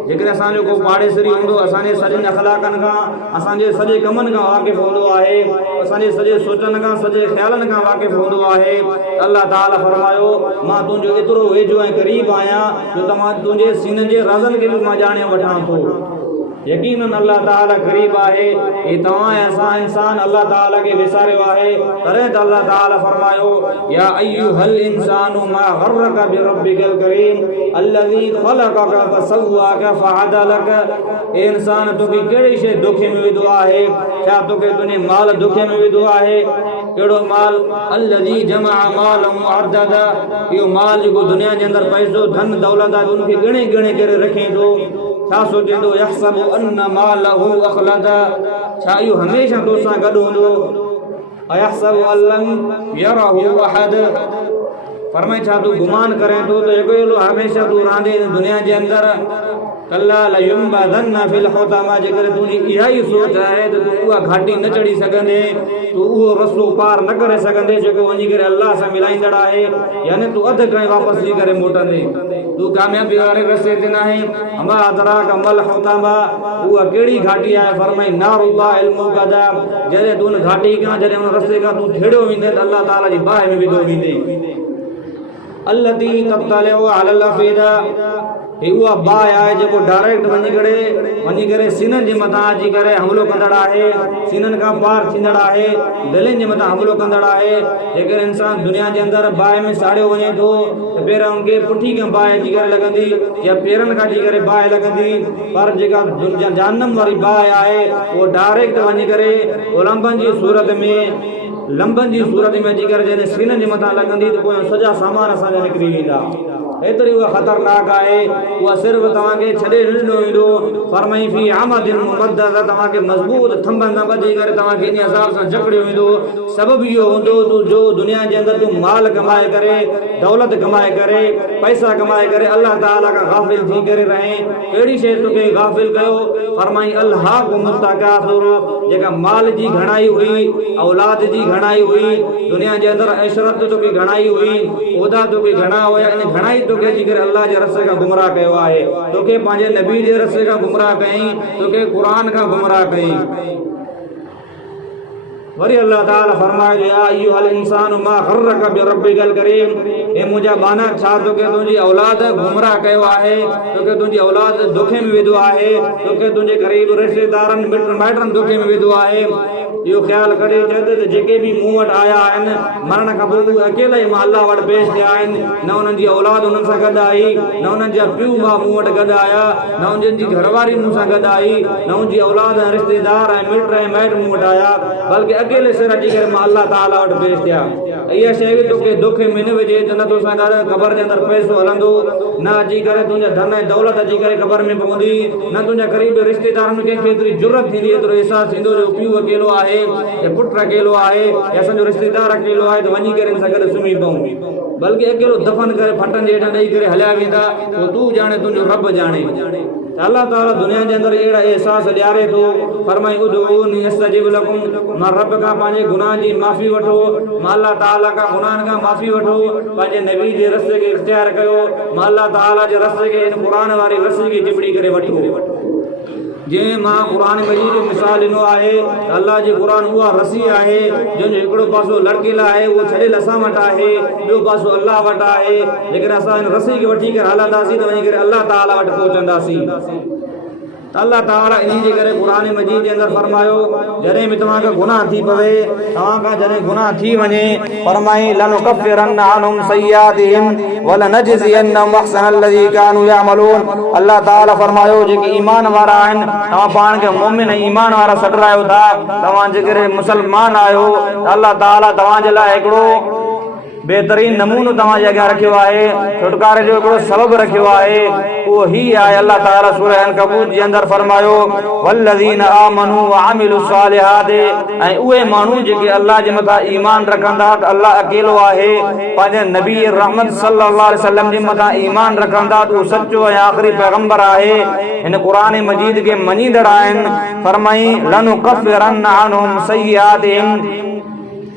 जेकॾहिं असांजो को पाड़ेसरी हूंदो असांजे सॼनि अख़लाक़नि खां, असांजे सॼे कमनि खां वाक़िफ़ु हूंदो आहे, असांजे सॼे सोचनि खां, सॼे ख़्यालनि खां वाक़िफ़ु हूंदो आहे, अल्लाह ताला फरमायो मां तुंहिंजो एतिरो वेझो ऐं क़रीब आहियां जो तव्हां तुंहिंजे सीननि जे राज़नि खे बि मां ॼाणे वठां थो। यकीनन अल्लाह ताला क़रीब आहे। हे तव्हां ऐं असां इंसान अल्लाह ताला खे विसारियो आहे, तॾहिं त अल्लाह ताला फरमायो या अय्युहल इंसानु मा गर्रका बिरब्बिकल करीम अल्लज़ी ख़लक़का फसव्वाका फअदलक, हे इंसान तोखे कहिड़ी शइ धोखे में विधो आहे, छा तोखे तुंहिंजे माल धोखे में विधो आहे? कहिड़ो माल? अल्लज़ी जमअ मालन वअद्ददा, इहो माल जेको दुनिया जे अंदरि पैसो धन दौलत आहे उनखे ॻणे ॻणे करे रखे थो। छा सोचे थो यहसबु अन्न मालहु अख़लदा, छा इहो हमेशह तोसां गॾु हूंदो? अयहसबु अल्लन यरहु अहद, फरमाए छा तूं गुमान करें थो त अकेलो हमेशह तूं रहंदे दुनिया जे अंदरि? कल्ला लयुंबदन्न फिल हुतमा, जेकॾहिं तुंहिंजी इहा ई सोच आहे त तूं उहा घाटी न चढ़ी सघंदे, तूं उहो रस्तो पार न करे सघंदे जेको वञी करे अल्लाह सां मिलाईंदड़ आहे, यानी तूं अधु कहीं वापसि थी करे मोटंदे, तूं कामयाबी वारे रस्ते ते न आहीं। अमा अदराक मल हुतमा, उहा कहिड़ी घाटी आहे? फरमाई नारुल्लाह अल मुक़द्दा, जॾहिं तूं उन घाटी खां, जॾहिं उन रस्ते खां तूं थेड़ियो वेंदे त अल्लाह ताला जी बाहि में विधो वेंदे। अल्लती तत्तलिउ अलल अफ़ीदा, ही उहा बाहि आहे जेको डायरेक्ट वञी करे सीननि जे मथां अची करे हमिलो कंदड़ आहे, सीननि खां पार थींदड़ आहे, दिलनि जे मथां हमिलो कंदड़ आहे। जेकर इंसान दुनिया जे अंदरि बाहि में साड़ियो वञे थो त पहिरियों उनखे पुठी खां बाहि अची करे लॻंदी या पेरनि खां अची करे बाहि लॻंदी, पर जेका जहन्नम वारी बाहि आहे उहो डायरेक्ट वञी करे लंबनि जी सूरत में अची करे जॾहिं सीननि जे मथां लॻंदी त पोइ सॼा सामान असांजा निकिरी वेंदा। एतिरी उहा ख़तरनाक आहे, उहा सिर्फ़ु तव्हांखे छॾे ॾिनो ईंदो। फरमाई फी आमदिन मुमद्दद, तव्हांखे मज़बूत थंभनि सां ॿधी करे तव्हांखे इन हिसाब सां जकड़ियो वेंदो। सबबु इहो हूंदो तूं जो दुनिया जे अंदरि तूं माल कमाए करे, दौलत कमाए करे, पैसा कमाए करे अल्लाह ताला खां गाफ़िल थी करे रहे। कहिड़ी शइ तोखे गाफ़िल कयो? फरमाई अल्हाकुम तकासुर, जेका माल जी घणाई हुई, औलाद जी घणाई हुई, दुनिया जे अंदरि ऐशरत तोखे घणाई हुई, उहिदा तोखे घणा हुया, इन घणाई तोखे अची करे अल्लाह जे रस्ते खां गुमराह कयो आहे। तोखे पंहिंजे नबी जे रस्ते खां गुमराह कयईं, तोखे क़ुरान खां गुमराह कयईं। वरी अल्लाह ताला फरमाए या अय्युहल इंसानु मा गर्रक बिरब्बिकल करीम, ए मुंहिंजा बाना छा तोखे तुंहिंजी औलाद गुमराह कयो आहे, तोखे तुंहिंजी औलाद दुखे में विधो आहे, तोखे तुंहिंजे क़रीब रिश्तेदारनि मिट माइटनि दुखे में विधो आहे। इहो ख़्यालु करे चए त जेके बि मूं वटि आया आहिनि मरण खां पोइ अकेला ई मां अल्लाह वटि पेश थिया आहिनि, न उन्हनि जी औलाद उन्हनि सां गॾु आई, न उन्हनि जा पीउ मां मूं वटि गॾु आया, न उन्हनि जी घरवारी मूं सां गॾु आई, न उनजी औलाद ऐं रिश्तेदार ऐं मिट ऐं माइट मूं वटि आया, बल्कि अकेले सिर अची करे मां अल्लाह ताला वटि पेश थिया। इहा शइ बि तोखे दुख में न विझे त न तोसां गॾु क़बर जे अंदरि पैसो हलंदो, न अची करे तुंहिंजा धन ऐं दौलत अची करे क़बर में पवंदी, न तुंहिंजा क़रीब रिश्तेदारनि खे एतिरी ज़रूरत थींदी, एतिरो अहसासु थींदो जो पीउ अकेलो आहे, पुट अकेलो आहे, या असांजो रिश्तेदार अकेलो आहे त वञी करे हिन सां गॾु सुम्ही पऊं, बल्कि अकेलो दफ़न करे फटनि जे हेठां ॾेई करे हलिया वेंदा, पोइ तूं ॼाणे तुंहिंजो रब ॼाणे। अल्लाह ताला दुनिया जे अंदरि अहिड़ा एहसास ॾियारे थो। फरमाई उदऊनी अस्तजिब लकुम, मां रब खां पंहिंजे गुनाह जी माफ़ी वठो, मां अल्लाह ताला खां गुनाहनि खां माफ़ी वठो, पंहिंजे नबी जे रस्ते खे इख़्तियार कयो, मां अल्लाह ताला जे रस्ते खे इन क़ुरान वारी रस्सी खे चिपड़ी करे वठो। जंहिं मां क़ुरान मजीद जो मिसाल ॾिनो आहे, अल्लाह जी क़ुरान उहा रसी आहे जंहिंजो हिकिड़ो पासो लड़कियल आहे, उहो छॾियल असां वटि आहे, ॿियो पासो अल्लाह वटि आहे। जेकर असां हिन रसी खे वठी करे हलंदासीं त वञी करे अल्लाह ताला वटि पहुचंदासीं। अल्लाह ताला इन जे करे क़ुरान मजीद जे अंदरि फरमायो, जॾहिं बि तव्हांखां गुनाह थी पवे, तव्हांखां जॾहिं गुनाह थी वञे, फरमाई लनुकफ्फिरन्न अन्हुम सय्यातिहिम वलनजज़ियन्नहुम अहसनल्लज़ी कानू यअमलून। अल्लाह ताला फरमायो जेके ईमान वारा आहिनि, तव्हां पाण खे मोमिन ऐं ईमान वारा सॾरायो था, तव्हां जेकॾहिं मुसलमान आहियो, अल्लाह ताला तव्हांजे लाइ हिकिड़ो बेहतरीन नमूनो तव्हांजे अॻियां रखियो आहे, छुटकारे जो हिकिड़ो सबबु रखियो आहे, उहो ही आहे। अल्लाह ताला सूरह अनकबूत जे अंदरि फरमायो वल्लज़ीन आमनू वअमिलुस सालिहात, ऐं उहे माण्हू जेके अल्लाह जे मथां ईमान रखंदा, अल्लाह अकेलो आहे, पंहिंजे नबी रहमत सल्लल्लाहु अलैहि वसल्लम जे मथां ईमान रखंदा, उहो सचो ऐं आख़िरी पैगंबर आहे, हिन क़ुरान मजीद खे मञींदड़ आहिनि। फरमाई लनुकफ्फिरन्न अन्हुम सय्यातिहिम,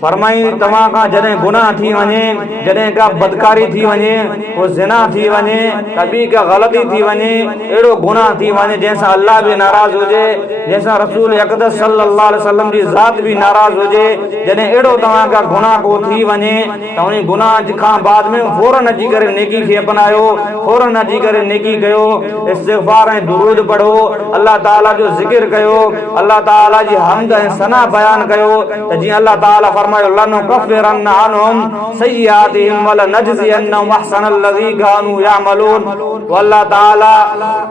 फरमाई तव्हां खां जॾहिं गुनाह थी वञे, जॾहिं का बदकारी थी वञे, को ज़िना थी वञे, कभी का ग़लती थी वञे, अहिड़ो गुनाह थी वञे जंहिंसां अल्लाह बि नाराज़ हुजे, जंहिंसां रसूल अक़दस सल्लल्लाहु अलैहि वसल्लम जी ज़ात बि नाराज़ हुजे, जॾहिं अहिड़ो तव्हां खां गुनाह को थी वञे त उन गुनाह खां बाद में फौरन अची करे नेकी खे अपनायो, फौरन अची करे नेकी कयो, इस्तिग़फ़ार ऐं दुरूद पढ़ो, अल्लाह ताला जो ज़िक्र कयो, अल्लाह ताला जी हम्द ऐं सना बयान कयो, त जीअं अल्लाह ताला लनुकफ्फिरन्न अन्हुम सय्यातिहिम वलनजज़ियन्नहुम अहसनल्लज़ी कानू यअमलून। अल्लाह ताला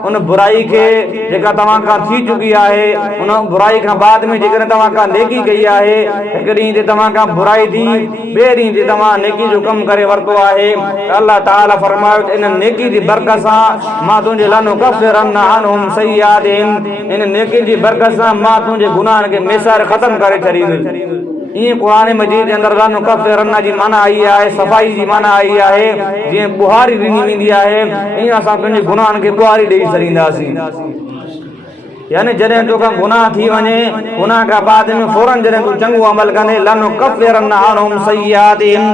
उन बुराई खे जेका तव्हां खां थी चुकी आहे, उन बुराई खां बाद में जेकॾहिं तव्हां खां नेकी कई आहे, हिकु ॾींहुं ते तव्हां खां बुराई थी, ॿिए ॾींहुं ते तव्हां नेकी जो कमु करे वरितो आहे, त अल्लाह ताला फरमायो त इन नेकी जी बरकत सां मां तुंहिंजे लनुकफ्फिरन्न अन्हुम सय्यातिहिम, इन नेकी जी बरकत सां मां तुंहिंजे गुनाहनि खे मेसार ख़तमु करे छॾींदुसि। ईअं क़ुरान मजीद जे अंदरि लनुकफ्फिरन्न जी माना आई आहे, सफ़ाई जी माना आई आहे, जीअं बुहारी ॾिनी वेंदी आहे, ईअं असां तुंहिंजे गुनाहनि खे बुहारी ॾेई छॾींदासीं। यानी जॾहिं तोखां गुनाह थी वञे, गुनाह खां बाद में फौरन जॾहिं तूं चङो अमल कंदे, लनुकफ्फिरन्न अन्हुम सय्यातिहिम,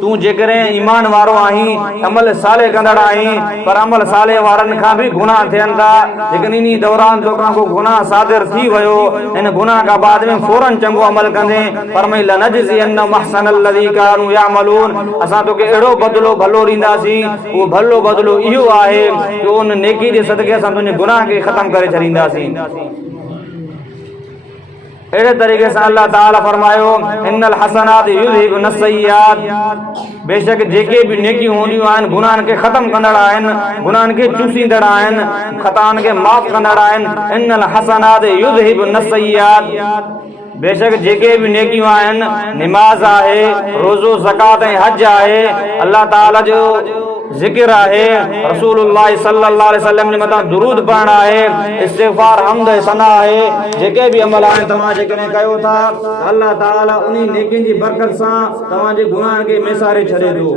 तूं जेकॾहिं ईमान वारो आहीं, अमल साले कंदड़ आहीं, पर अमल साले वारनि खां बि गुनाह थियनि था, लेकिन इन दौरान तोखां को गुनाह सादिर थी वियो, इन गुनाह खां बाद में फौरन चङो अमल कंदे, फरमाई लनजज़ियन्नहुम अहसनल्लज़ी कानू यअमलून, असां तोखे अहिड़ो बदिलो भलो ॾींदासीं, उहो भलो बदिलो इहो आहे जो उन नेकी जे सदके असां तुंहिंजे गुनाह खे ख़तमु करे छॾींदासीं। अहिड़े तरीक़े सां अल्लाह ताला फरमायो इन्नल हसनात युज़हिबुन सय्यात, बेशक जेके बि नेकियूं हूंदियूं आहिनि गुनाहनि खे ख़तमु कंदड़ आहिनि, गुनाहनि खे चूसींदड़ आहिनि, ख़ताउनि खे माफ़ कंदड़ आहिनि। इन्नल हसनात युज़हिबुन सय्यात, बेशक जेके भी नेकियूं आहिनि, निमाज़ आहे, रोज़ो ज़कात ऐं हज आहे, अल्लाह ताला जो ज़िक्र आहे, रसूलुल्लाह सल्लल्लाहु अलैहि वसल्लम जे मथां दुरूद पढ़ण आहे, इस्तिग़फ़ार हम्द सना आहे। जेके बि अमल आहिनि तव्हां जेकॾहिं कयो था, अल्लाह ताला उन नेकियुनि जी बरकत सां तव्हांजे गुनाहनि खे मेसारे छॾे थो।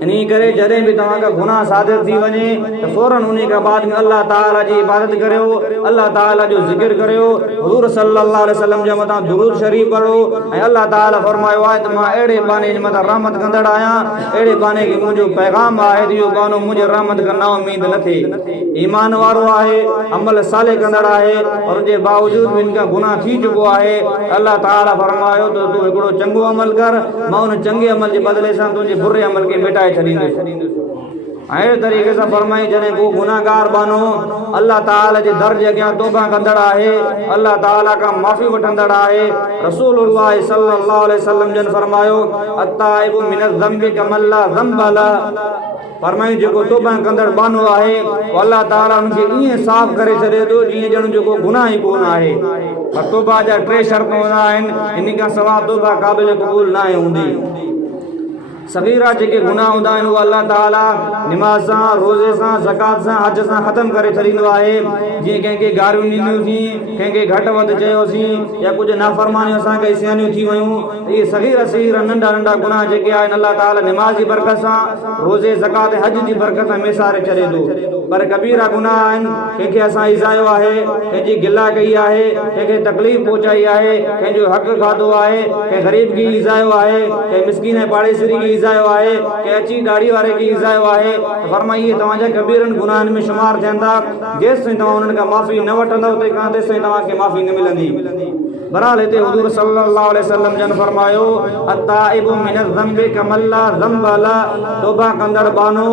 इन करे जॾहिं बि तव्हांजा गुनाह सादिर थी वञे त फौरन उन खां बाद में अल्लाह ताला जी इबादत करियो, अल्लाह ताला जो ज़िक्र करियो, हुज़ूर सल्लल्लाहु अलैहि वसल्लम जे मथां दुरूद शरीफ़ पढ़ो। ऐं अल्लाह ताला फरमायो आहे त मां अहिड़े बाने जे मथां रहमत कंदड़ आहियां, अहिड़े बाने खे मुंहिंजो पैगाम आहे त इहो बानो मुंहिंजे रहमत खां ना उमीद न थिए। ईमान वारो आहे, अमल साले कंदड़ आहे, और उनजे बावजूद बि हिन खां गुनाह थी चुको आहे। अल्लाह ताला फरमायो त तूं हिकिड़ो चङो अमल कर, मां उन चङे अमल जे बदिले सां तुंहिंजे बुरे अमल खे मिटाए छॾींदुसि। अहिड़े तरीक़े सां फरमाई जॾहिं को गुनाहगार बानो अल्लाह ताला जे दर जे अॻियां तौबा कंदड़ आहे, अल्लाह ताला खां माफ़ी वठंदड़ आहे, रसूलुल्लाह सल्लल्लाहु अलैहि वसल्लम जन फरमायो अत्ताइबु मिनज़ ज़म्बि कमन ला ज़म्ब लह। फरमाई जेको तौबा कंदड़ बानो आहे अल्लाह ताला उनखे ईअं साफ़ करे छॾे थो जीअं ॼण जेको गुनाह ई कोन आहे। पर तौबा जा 3 शर्त हूंदा आहिनि, इन खां सवाइ तौबा क़ाबिल क़बूल न हूंदी। सगीरा जेके गुनाह हूंदा आहिनि उहे अल्लाह ताला निमाज़ सां, रोज़े सां, ज़कात सां, हज सां ख़तमु करे छॾींदो आहे। जीअं कंहिंखे गारियूं ॾिनियूंसीं, कंहिंखे घटि वधि चयोसीं, या कुझु नाफ़रमानियूं असांखे इस्यानियूं थी वयूं, त इहे सगीरा नंढा नंढा गुनाह जेके आहिनि अल्लाह ताला निमाज़ जी बरकत सां, रोज़े, ज़कात, हज जी बरकत सां मेसारे छॾे थो। पर कबीरा गुनाह आहिनि, कंहिंखे असां इज़ायो आहे, कंहिंजी गिला कई आहे, कंहिंखे तकलीफ़ पहुचाई आहे, कंहिंजो हक़ खाधो आहे, कंहिं ग़रीब खे इज़ायो आहे, कंहिं मिस्कीन ऐं पाड़ेसरी खे इज़ायो आहे, कंहिं अची दाढ़ी वारे खे इज़ायो आहे। फरमाई इहे तव्हांजा कबीरनि गुनाहनि में शुमार थियनि था। जेसिताईं तव्हां उन्हनि खां माफ़ी न वठंदव तेसिताईं तव्हांखे माफ़ी न मिलंदी। बहरहाल हिते हुज़ूर सल्लल्लाहु अलैहि वसल्लम जन फरमायो अत्ताइबु मिनज़ ज़म्बि कमन ला ज़म्ब लह। तौबा कंदड़ बानो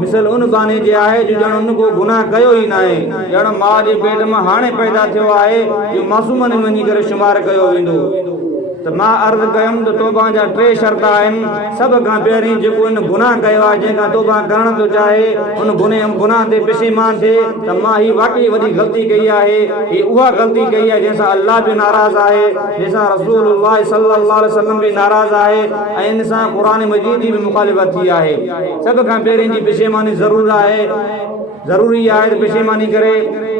मिसल उन बाने जे आहे जो ॼण उन को गुनाह कयो ई न आहे, ॼण माउ जे पेट मां हाणे पैदा थियो आहे, जो मासूमनि में वञी करे शुमार कयो वेंदो। त मां अर्ज़ कयुमि त तौबा जा 3 शर्त आहिनि। सभ खां पहिरीं जेको इन गुनाह कयो आहे, जंहिंखां तौबा करण थो चाहे, उन गुनाह ते पेशीमान थिए त मां ही वाक़ई वॾी ग़लती कई आहे, ही उहा ग़लती कई आहे जंहिंसां अल्लाह बि नाराज़ आहे, जंहिंसां रसूलुल्लाह सल्लल्लाहु अलैहि वसल्लम बि नाराज़ आहे, ऐं इन सां क़ुरान मजीद जी बि मुखालिफ़त थी आहे। सभ खां पहिरीं जी पेशीमानी ज़रूरी आहे त पेशीमानी करे।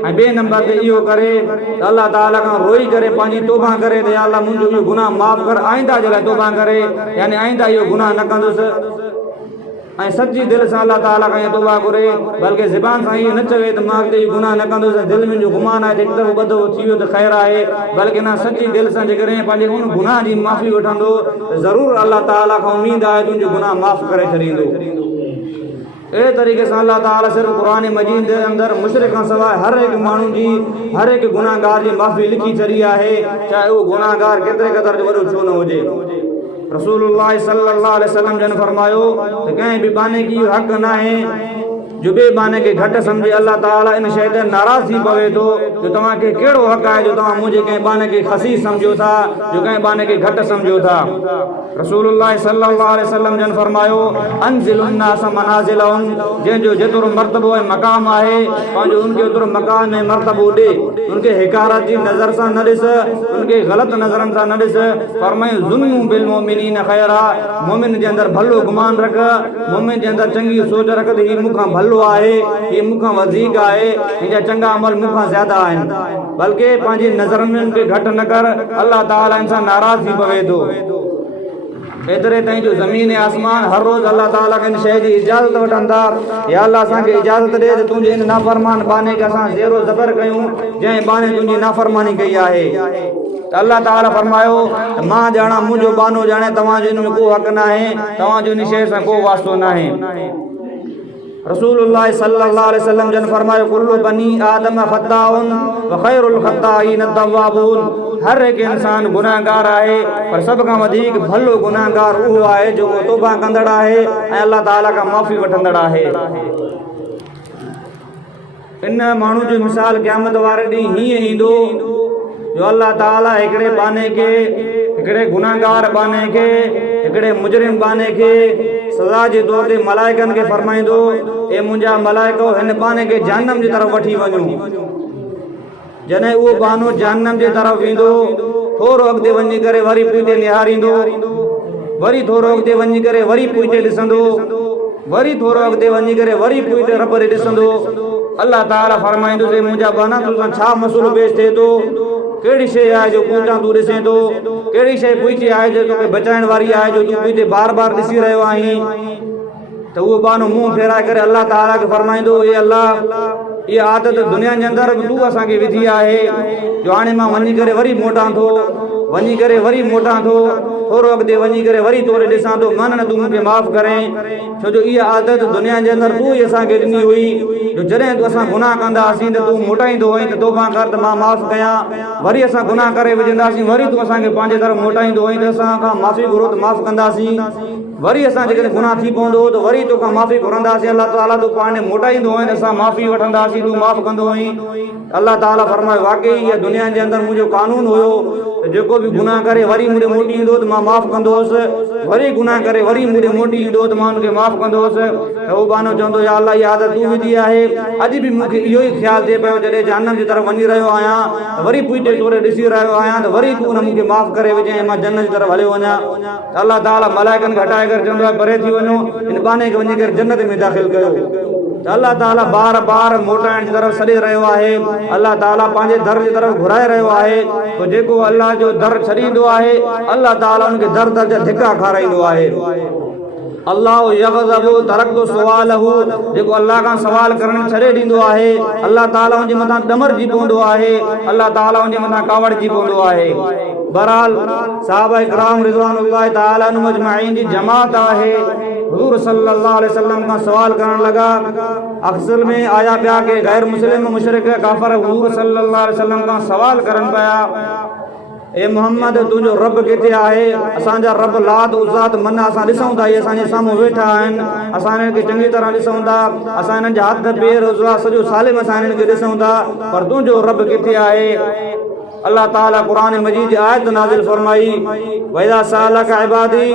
ऐं ॿिए नंबर ते इहो करे त अल्लाह ताला खां रोई करे पंहिंजी तौबा करे त या अल्लाह मुंहिंजो इहो गुनाह माफ़ कर, आइंदा जे लाइ तौबा करे, यानी आइंदा इहो गुनाह न कंदुसि। ऐं सची दिलि सां अल्लाह ताला खां तौबा घुरे, बल्कि ज़बान सां इहो न चवे त मां अॻिते इहो गुनाह न कंदुसि, दिलि में जो गुमान आहे त हिकु दफ़ो ॿ दफ़ो थी वियो त ख़ैरु आहे, बल्कि न सची दिलि सां जेकॾहिं पंहिंजे उन गुनाह जी माफ़ी वठंदो त ज़रूरु अल्लाह ताला खां उमेद आहे तुंहिंजो गुनाह माफ़ करे छॾींदो। अहिड़े तरीक़े सां अल्लाह ताला सिर्फ़ु क़ुरान मजीद जे अंदरि मुशरिक खां सवाइ हर हिकु माण्हू जी, हर हिकु गुनाहगार जी माफ़ी लिखी छॾी आहे, चाहे उहो गुनाहगार केतिरे क़दर जो वॾो छो न हुजे। रसूलुल्लाह सल्लल्लाहु अलैहि वसल्लम जन फरमायो त कंहिं बि बाने की इहो हक़ न आहे जो ॿिए बाने खे घटि सम्झे। अल्लाह ताला इन शइ ते नाराज़ थी पवे थो जो तव्हांखे कहिड़ो हक़ आहे जो तव्हां मुंहिंजे कंहिं बाने खे ख़सीस सम्झो था, जो कंहिं बाने खे घटि सम्झो था। रसूलुल्लाह सल्लल्लाहु अलैहि वसल्लम जन फरमायो अनज़िलुन नास मनाज़िलहुम, जंहिंजो जेतिरो मर्तबो ऐं मक़ाम आहे पंहिंजो उनखे ओतिरो मकान ऐं मर्तबो ॾे। उनखे हिकारत जी नज़र सां न ॾिस, उनखे ग़लति नज़रनि सां न ॾिस। फरमायो ज़ुन्नु बिल मोमिनीन ख़ैरा, मोमिन जे अंदरि भलो गुमान रख, मोमिन जे अंदरि चङी सोच रख त हीउ मूंखां भलो आहे, हीउ मूंखां वधीक आहे, हिनजा चङा अमल मूंखां ज़्यादा आहिनि। बल्कि पंहिंजी नज़रनि में उनखे घटि न कर, अल्लाह ताला इंसान नाराज़ थी पवे थो। एतिरे ताईं जो ज़मीन ऐं आसमान हर रोज़ अल्लाह ताला खे इन शइ जी इजाज़त वठनि था, या अल्लाह असांखे इजाज़त ॾे त तुंहिंजे इन नाफ़रमान बाने खे असां ज़ेरो ज़बर कयूं जंहिं बाने तुंहिंजी नाफ़रमानी कई आहे। त अल्लाह ताला फरमायो मां ॼाणा, मुंहिंजो बानो ॼाणे, तव्हांजो इन में को हक़ न आहे, तव्हांजो इन शइ सां को वास्तो न आहे। रसूलुल्लाह सल्लल्लाहु अलैहि वसल्लम जन फरमायो कुल्लु बनी आदम ख़ताउन व ख़ैरुल ख़ताईन अत-तव्वाबून, हर हिकु इंसान गुनाहगार आहे, पर सभ खां वधीक भलो गुनाहगार उहो आहे जेको तौबा कंदड़ आहे ऐं अल्लाह ताला खां माफ़ी वठंदड़ आहे। इन माण्हू जो मिसाल क़यामत वारे ॾींहुं हीअं ईंदो जो अल्लाह ताला हिकिड़े बाने खे, हिकिड़े गुनाहगार बाने खे, हिकिड़े मुजरिम बाने खे सज़ा जे तौर ते मलाइकनि खे फरमाईंदो ए मुंहिंजा मलाइको हिन बाने खे जहन्नम जी तरफ़ वठी वञो। जॾहिं उहो बानो जहन्नम जे तरफ़ वेंदो, थोरो अॻिते वञी करे वरी पुठिते निहारींदो, वरी थोरो अॻिते वञी करे वरी पुठिते ॾिसंदो, वरी थोरो अॻिते वञी करे वरी पोइ रब ॾे ॾिसंदो, अल्लाह ताला फरमाईंदुसि मुंहिंजा बाना तोसां छा मसइलो पेश थिए थो, कहिड़ी शइ आहे जो पूजा तूं ॾिसे थो, कहिड़ी शइ पुछी आहे जो तोखे बचाइण वारी आहे जो तूं पुछे बार बार ॾिसी रहियो आहीं। त उहो बानो मुंहुं फेराए करे अल्लाह ताला खे फरमाईंदो, ए अल्लाह इहा आदत दुनिया जे अंदरि बि तूं असांखे विधी आहे जो हाणे मां वञी करे वरी मोटां थो, वञी करे वरी मोटां थो, थोरो अॻिते वञी करे वरी तोड़े ॾिसां थो, मन न तूं मूंखे माफ़ु करें, छो जो इहा आदत दुनिया जे अंदरि तूं ई असांखे ॾिनी हुई जो जॾहिं तूं असां गुनाह कंदा हुआसीं त तूं मोटाईंदो हुअईं त तौबा कर त मां माफ़ु कयां, वरी असां गुनाह करे विझंदासीं, वरी तूं असांखे पंहिंजे तरफ़ मोटाईंदो हुअईं त असां खां माफ़ी घुरो त माफ़ु कंदासीं, वरी असां जेकॾहिं गुनाह थी पवंदो त वरी तोखां माफ़ी घुरंदासीं, अल्लाह ताला तूं पाण मोटाईंदो हुअईं त असां माफ़ी वठंदासीं, तूं माफ़ु कंदो हुअईं। अल्लाह ताला फरमायो वाक़ई इहा दुनिया जे अंदरि मुंहिंजो कानून हुयो त जेको बि गुनाह करे वरी मूंखे मोटी ईंदो त मां माफ़ु कंदो हुउसि, वरी गुनाह करे वरी मूंखे मोटी ईंदो त मां हुनखे माफ़ु कंदो हुउसि। त उहो बानो चवंदो या अल्लाह इहा आदत तूं विधी आहे, अॼु बि मूंखे इहो ई ख़्यालु थिए पियो जॾहिं जहन्नम जी तरफ़ वञी रहियो आहियां त वरी पुठिते तोड़े ॾिसी रहियो आहियां त वरी तूं हुन मूंखे माफ़ु करे विझे मां जन्नत जी तरफ़ हलियो वञा। त अल्लाह ताला मलाइकनि खे हटाए करे चवंदो आहे परे थी वञो, हिन बाने खे वञी करे जन्नत में दाख़िल कयो। त अल्लाह ताला बार बार मोटाइण जी तरफ़ सॾे रहियो आहे, अल्लाह ताला पंहिंजे दर जी तरफ़ घुराए रहियो आहे, तो जेको अल्लाह जो दर छॾींदो आहे अल्लाह ताला हुनखे दर दर जा धिका खाराईंदो आहे। अल्लाह यग़ज़बु तरक़्तु सुवालहु, जेको अल्लाह खां सवाल करण छॾे ॾींदो आहे अल्लाह ताला हुनजे मथां ॾमरजी पवंदो आहे, अल्लाह ताला हुनजे मथां कावड़जी पवंदो आहे। बहरहाल सहाबा इकराम रिज़वानुल्लाहि तआला अलैहिम अजमईन जी जमात आहे हुज़ूर सल्लल्लाहु अलैहि वसल्लम खां सवाल करण लॻा, असल में आया पिया के गैर मुस्लिम मुशरिक काफ़िर हुज़ूर सल्लल्लाहु अलैहि वसल्लम खां सवाल करनि पिया, ए मोहम्मद तुंहिंजो रब किथे आहे? असांजा रब लात उज़्ज़ा मन असां ॾिसूं था, इहे असांजे साम्हूं वेठा आहिनि, असां हिननि खे चङी तरह ॾिसूं था, असां हिननि जा हथ पेर उज़्ज़ा सॼो सालिम असां हिननि खे ॾिसूं था, पर तुंहिंजो रब किथे आहे? अल्लाह ताला क़ुरान मजीद जी आयत नाज़िल फरमाई, वइज़ा सअलक इबादी,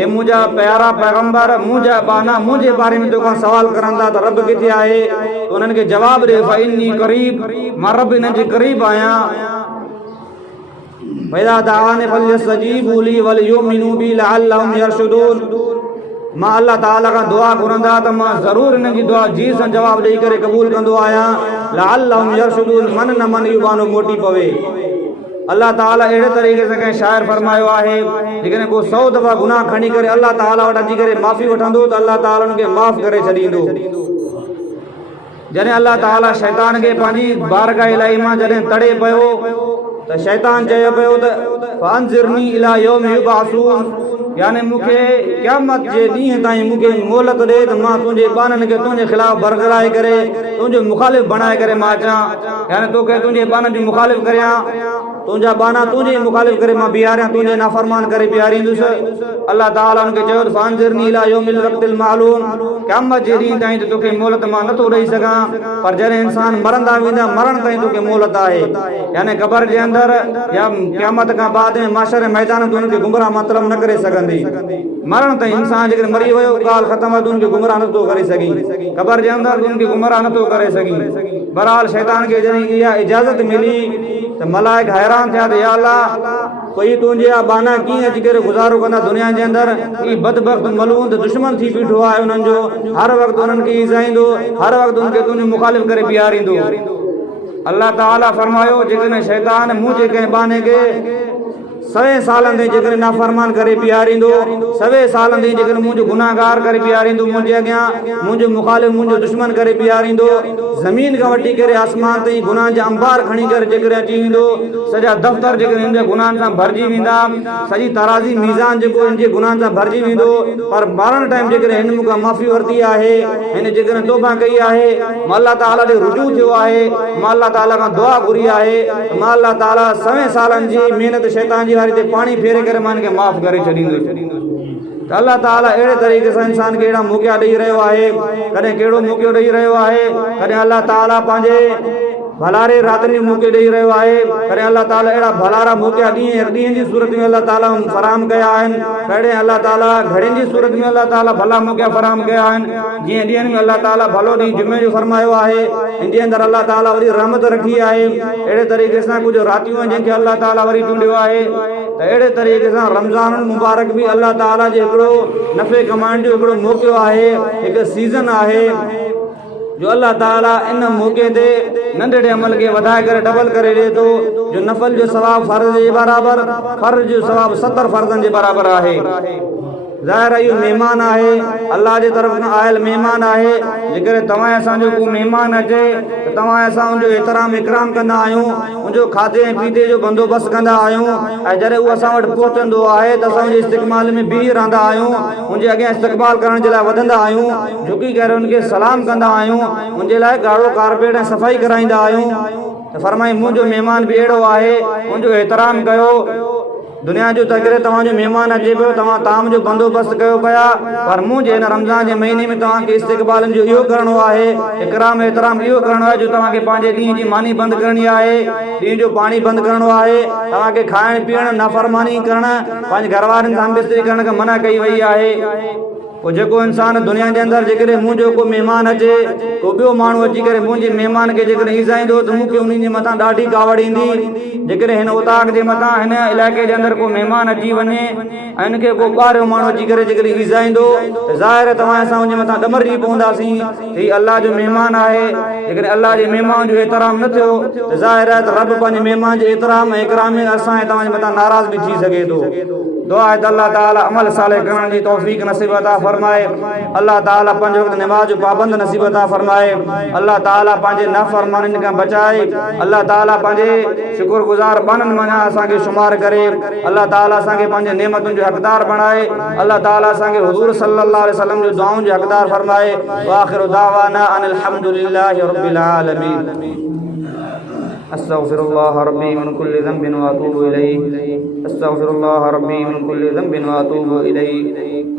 ए मुंहिंजा प्यारा पैगंबर मुंहिंजा बाना मुंहिंजे बारे में तोखां सवाल करनि था त रब किथे आहे, त उन्हनि खे जवाबु ॾे फ़इन्नी क़रीब, मां रब हिननि जे क़रीब आहियां। वइज़ा दअवानी फल्यस्तजीबू ली वलयुमिनू बी लअल्लहुम यरशुदून, मां अल्लाह ताला खां दुआ घुरंदा त मां ज़रूरु हिन जी दुआ जी सां जवाबु ॾेई करे क़बूल कंदो आहियां। लअल्लहुम यरशुदून, मन न मन इहो बानो मोटी पवे। अल्लाह ताला अहिड़े तरीक़े सां कंहिं शाइर फरमायो आहे, जेकॾहिं को 100 दफ़ा गुनाह खणी करे अल्लाह ताला वटि अची करे माफ़ी वठंदो त अल्लाह ताला हुनखे माफ़ु करे छॾींदो। जॾहिं अल्लाह ताला शैतान खे पंहिंजी बारगाह इलाही मां जॾहिं तड़े पियो त शैतान चयो पियो त फ़अंज़िरनी इला यौम युबअसून, यानी मूंखे क़यामत जे ॾींहं ताईं मूंखे मोहलत ॾे त मां तुंहिंजे ॿारनि खे तुंहिंजे ख़िलाफ़ बरगराए करे तुंहिंजो मुखालिफ़ बणाए करे मां अचां, यानी तोखे तुंहिंजे ॿारनि जी मुखालिफ़ करियां, तुंहिंजा बाना तुंहिंजे मुखालिफ़ करे मां बीहारियां, तुंहिंजे नाफ़रमान करे बीहारींदुसि। अल्लाह ताला हुनखे चयो त फ़अंज़िरनी इला यौमिल वक़्तिल मालूम, क़यामत जे ॾींहं ताईं त तोखे मोहलत मां नथो ॾेई सघां, पर जॾहिं इंसान मरंदा वेंदा मरण ताईं तोखे मोहलत आहे, यानी क़बर जे अंदरि या क़यामत खां बाद में माशर मैदान तूं हुनखे गुमराह मतिलबु न करे सघंदी। मरण ताईं इंसान जेकॾहिं मरी वियो ॻाल्हि ख़तम आहे, तूं हुनखे गुमराह नथो करे सघीं, क़बर जे अंदरि तूं हुनखे गुमराह नथो करे सघीं। बहरहाल शैतान खे जॾहिं इहा इजाज़त मिली त मलाइक हैरान थिया त या अल्लाह कोई तुंहिंजा बाना कीअं अची करे गुज़ारो कंदा दुनिया जे अंदरि, ही बदबख़्त मलून त दुश्मन थी बीठो आहे उन्हनि जो, हर वक़्तु उन्हनि खे ईज़ाईंदो, हर वक़्तु उनखे तुंहिंजो मुखालिफ़ करे बीहारींदो। अल्लाह ताला फरमायो जेकॾहिं शैतान मुंहिंजे कंहिं बाने खे 100 सालनि ताईं जेकॾहिं नाफ़रमान करे बीहारींदो, 100 सालनि ताईं जेकॾहिं मुंहिंजो गुनाहगार करे बीहारींदो, मुंहिंजे अॻियां मुंहिंजो मुखालिफ़ मुंहिंजो दुश्मन करे बीहारींदो, ज़मीन खां वठी करे आसमान ताईं गुनाह जा अंबार खणी करे जेकॾहिं अची वेंदो, सॼा दफ़्तर जेकॾहिं हिन जे गुनाहनि सां भरिजी वेंदा, सॼी तराज़ी मीज़ान जेको हिन जे गुनाहनि सां भरिजी वेंदो, पर मरण टाइम जेकॾहिं हिन मूंखां माफ़ी वरिती आहे, हिन जेकॾहिं तौबा कई आहे, मां अल्लाह ताला ॾे रुजू थियो आहे, मां अल्लाह ताला खां दुआ घुरी आहे, मां अल्लाह ताला 100 सालनि जी महिनत शैतान जी वारी ते पाणी फेरे करे मां हिनखे माफ़ु करे छॾींदुसि। त अल्लाह ताला अहिड़े तरीक़े सां इंसान खे अहिड़ा मौक़ा ॾेई रहियो आहे, कॾहिं कहिड़ो मौक़ो ॾेई रहियो आहे, कॾहिं अल्लाह ताला पंहिंजे भलारे रातनि जो मौक़े ॾेई रहियो आहे। करे अलाह ताला अहिड़ा भलारा मौक़ा ॾींहं जी सूरत में अलाह ताला फराहम कया आहिनि। कहिड़े अलाह ताला घड़ियुनि जी सूरत में अलाह ताला भला मौक़ा फराहम कया आहिनि। जीअं ॾींहंनि में अलाह ताला भलो ॾींहुं जुमे जो फरमायो आहे, इन जे अंदरि अलाह ताला वरी रहमत रखी आहे। अहिड़े तरीक़े सां कुझु रातियूं आहिनि जंहिंखे अलाह ताला वरी चूंडियो आहे। त अहिड़े तरीक़े सां रमज़ान मुबारक बि अलाह ताला जे हिकिड़ो नफ़े कमाइण जो हिकिड़ो मौक़ो आहे, हिकु सीज़न आहे जो अल्लाह ताला इन मौक़े ते नंढड़े अमल खे वधाए करे डबल करे ॾिए थो। जो नफ़ल जो सवाबु फ़र्ज़ जे बराबरि, फ़र्ज़ जो सवाबु 70 फ़र्ज़नि जे बराबरि आहे। ज़ाहिर इहो महिमान आहे, अलाह जे तरफ़ खां आयल महिमान आहे। जेकर तव्हां असांजो को महिमान अचे त तव्हां असां उनजो एतिराम इकराम कंदा आहियूं, उनजो खाधे ऐं पीते जो बंदोबस्तु कंदा आहियूं। ऐं जॾहिं उहो असां वटि पहुचंदो आहे त असां उनजे इस्तक़बाल में बीही रहंदा आहियूं, उनजे अॻियां इस्तक़बाल करण जे लाइ वधंदा आहियूं, झुकी करे उनखे सलाम कंदा आहियूं, उनजे लाइ ॻाढ़ो कारपेट ऐं सफ़ाई कराईंदा आहियूं। त फरमाई मुंहिंजो महिमान बि अहिड़ो आहे, मुंहिंजो एतिराम कयो। दुनिया जो तकरे तव्हांजो महिमान अचे पियो, तव्हां ताम जो बंदोबस्तु कयो पिया, पर मुंहिंजे हिन रमज़ान जे महीने में तव्हांखे इस्तक़बाल जो इहो करिणो आहे, इकराम एतिराम इहो करिणो आहे जो तव्हांखे पंहिंजे ॾींहं जी मानी बंदि करणी आहे, ॾींहं जो पाणी बंदि करिणो आहे, तव्हांखे खाइण पीअण नाफ़रमानी करणु, पंहिंजे घर वारनि सां बिस्तरी करण खां मना कई वई आहे। पोइ जेको इंसानु दुनिया जे अंदरि जेकॾहिं मुंहिंजो को महिमान अचे, को ॿियो माण्हू अची करे मुंहिंजे महिमान खे जेकॾहिं ईज़ाईंदो त मूंखे उन्हनि जे मथां ॾाढी कावड़ ईंदी। जेकॾहिं हिन उताक जे मथां हिन इलाइक़े जे अंदरि को महिमान अची वञे ऐं हिनखे को ॿाहिरियों माण्हू अची करे जेकॾहिं ईज़ाईंदो त ज़ाहिर तव्हां असां उनजे मथां ॾमरजी पवंदासीं त हीउ अलाह जो महिमान आहे। जेकॾहिं अलाह जे महिमान जो एतिराम न थियो त ज़ाहिर आहे त रब पंहिंजे महिमान जे एतिराम ऐं इकराम में असां ऐं तव्हांजे मथां नाराज़ बि थी सघे थो। दुआ आहे त अलाह ताला अमल साले करण जी तौफ़ीक़ नसीब अता फरमाए। अल्लाह ताला 5 वक़्त नमाज जो पाबंद नसीब अता फरमाए। अल्लाह ताला पंहिंजे नाफ़रमानियुनि खां बचाए। अल्लाह ताला पंहिंजे शुक्रगुज़ार बाननि मां असांखे शुमार करे। अल्लाह ताला असांखे पंहिंजे नेमतुनि जो हक़दार बणाए। अल्लाह ताला असांखे हुज़ूर सल्लल्लाहु अलैहि वसल्लम जो दुआउनि जो हक़दार फरमाए। व आख़िरु दावाना अनिल हम्दुलिल्लाहि रब्बिल आलमीन। अस्तग़फिरुल्लाह रब्बी मिन कुल्लि ज़ंबिन व अतूबु इलैहि। अस्तग़फिरुल्लाह रब्बी मिन कुल्लि ज़ंबिन व अतूबु इलैहि।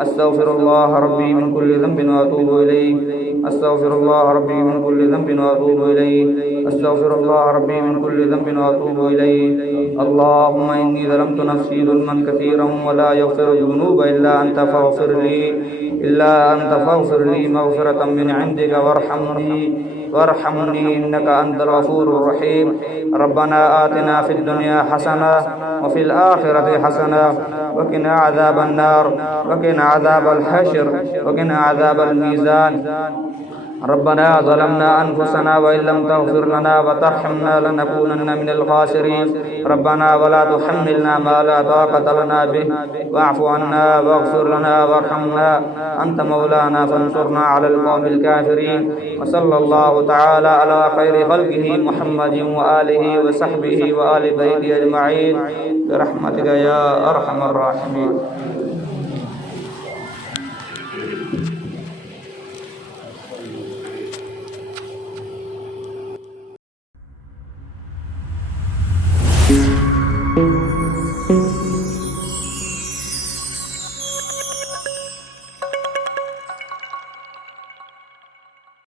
अस्तग़फिरुल्लाह रब्बी मिन कुल्लि ज़ंबिन व अतूबु इलैहि। अस्तग़फिरुल्लाह रब्बी मिन कुल्लि ज़ंबिन व अतूबु इलैहि। अस्तग़फिरुल्लाह रब्बी मिन कुल्लि ज़ंबिन व अतूबु इलैहि। अल्लाहुम्मा इन्नी ज़लमतु नफ़्सी ज़ुल्मन कसीरन व ला यग़फ़िरु ज़ुनूब इल्ला अंता फ़ग़फ़िर ली मग़फ़िरतम मिन इंदिका वरहमनी इन्नका अंतल गफ़ूरुर रहीम। रब्बना आतिना फ़िद दुनिया हसना व फ़िल आख़िरति हसना व क़िना अज़ाबन नार व क़िना अज़ाबल हश्र व क़िना अज़ाबल मीज़ान। रब्बना ज़लमना अनफुसना व इल्लम तग़फ़िर लना व तर्हमना लनकूनन्न मिनल ख़ासिरीन। रब्बना वला तुहम्मिलना मा ला ताक़त लना बिहि वअफ़ु अन्ना वग़फ़िर लना वरहमना अंत मौलाना फंसुरना अलल क़ौमिल काफ़िरीन। व सल्लल्लाहु तआला अला खैरि ख़ल्क़िही मुहम्मदिन व आलिहि व सहबिही व आलि बैतिही अजमईन बिरहमतिका या अरहमर राहिमीन।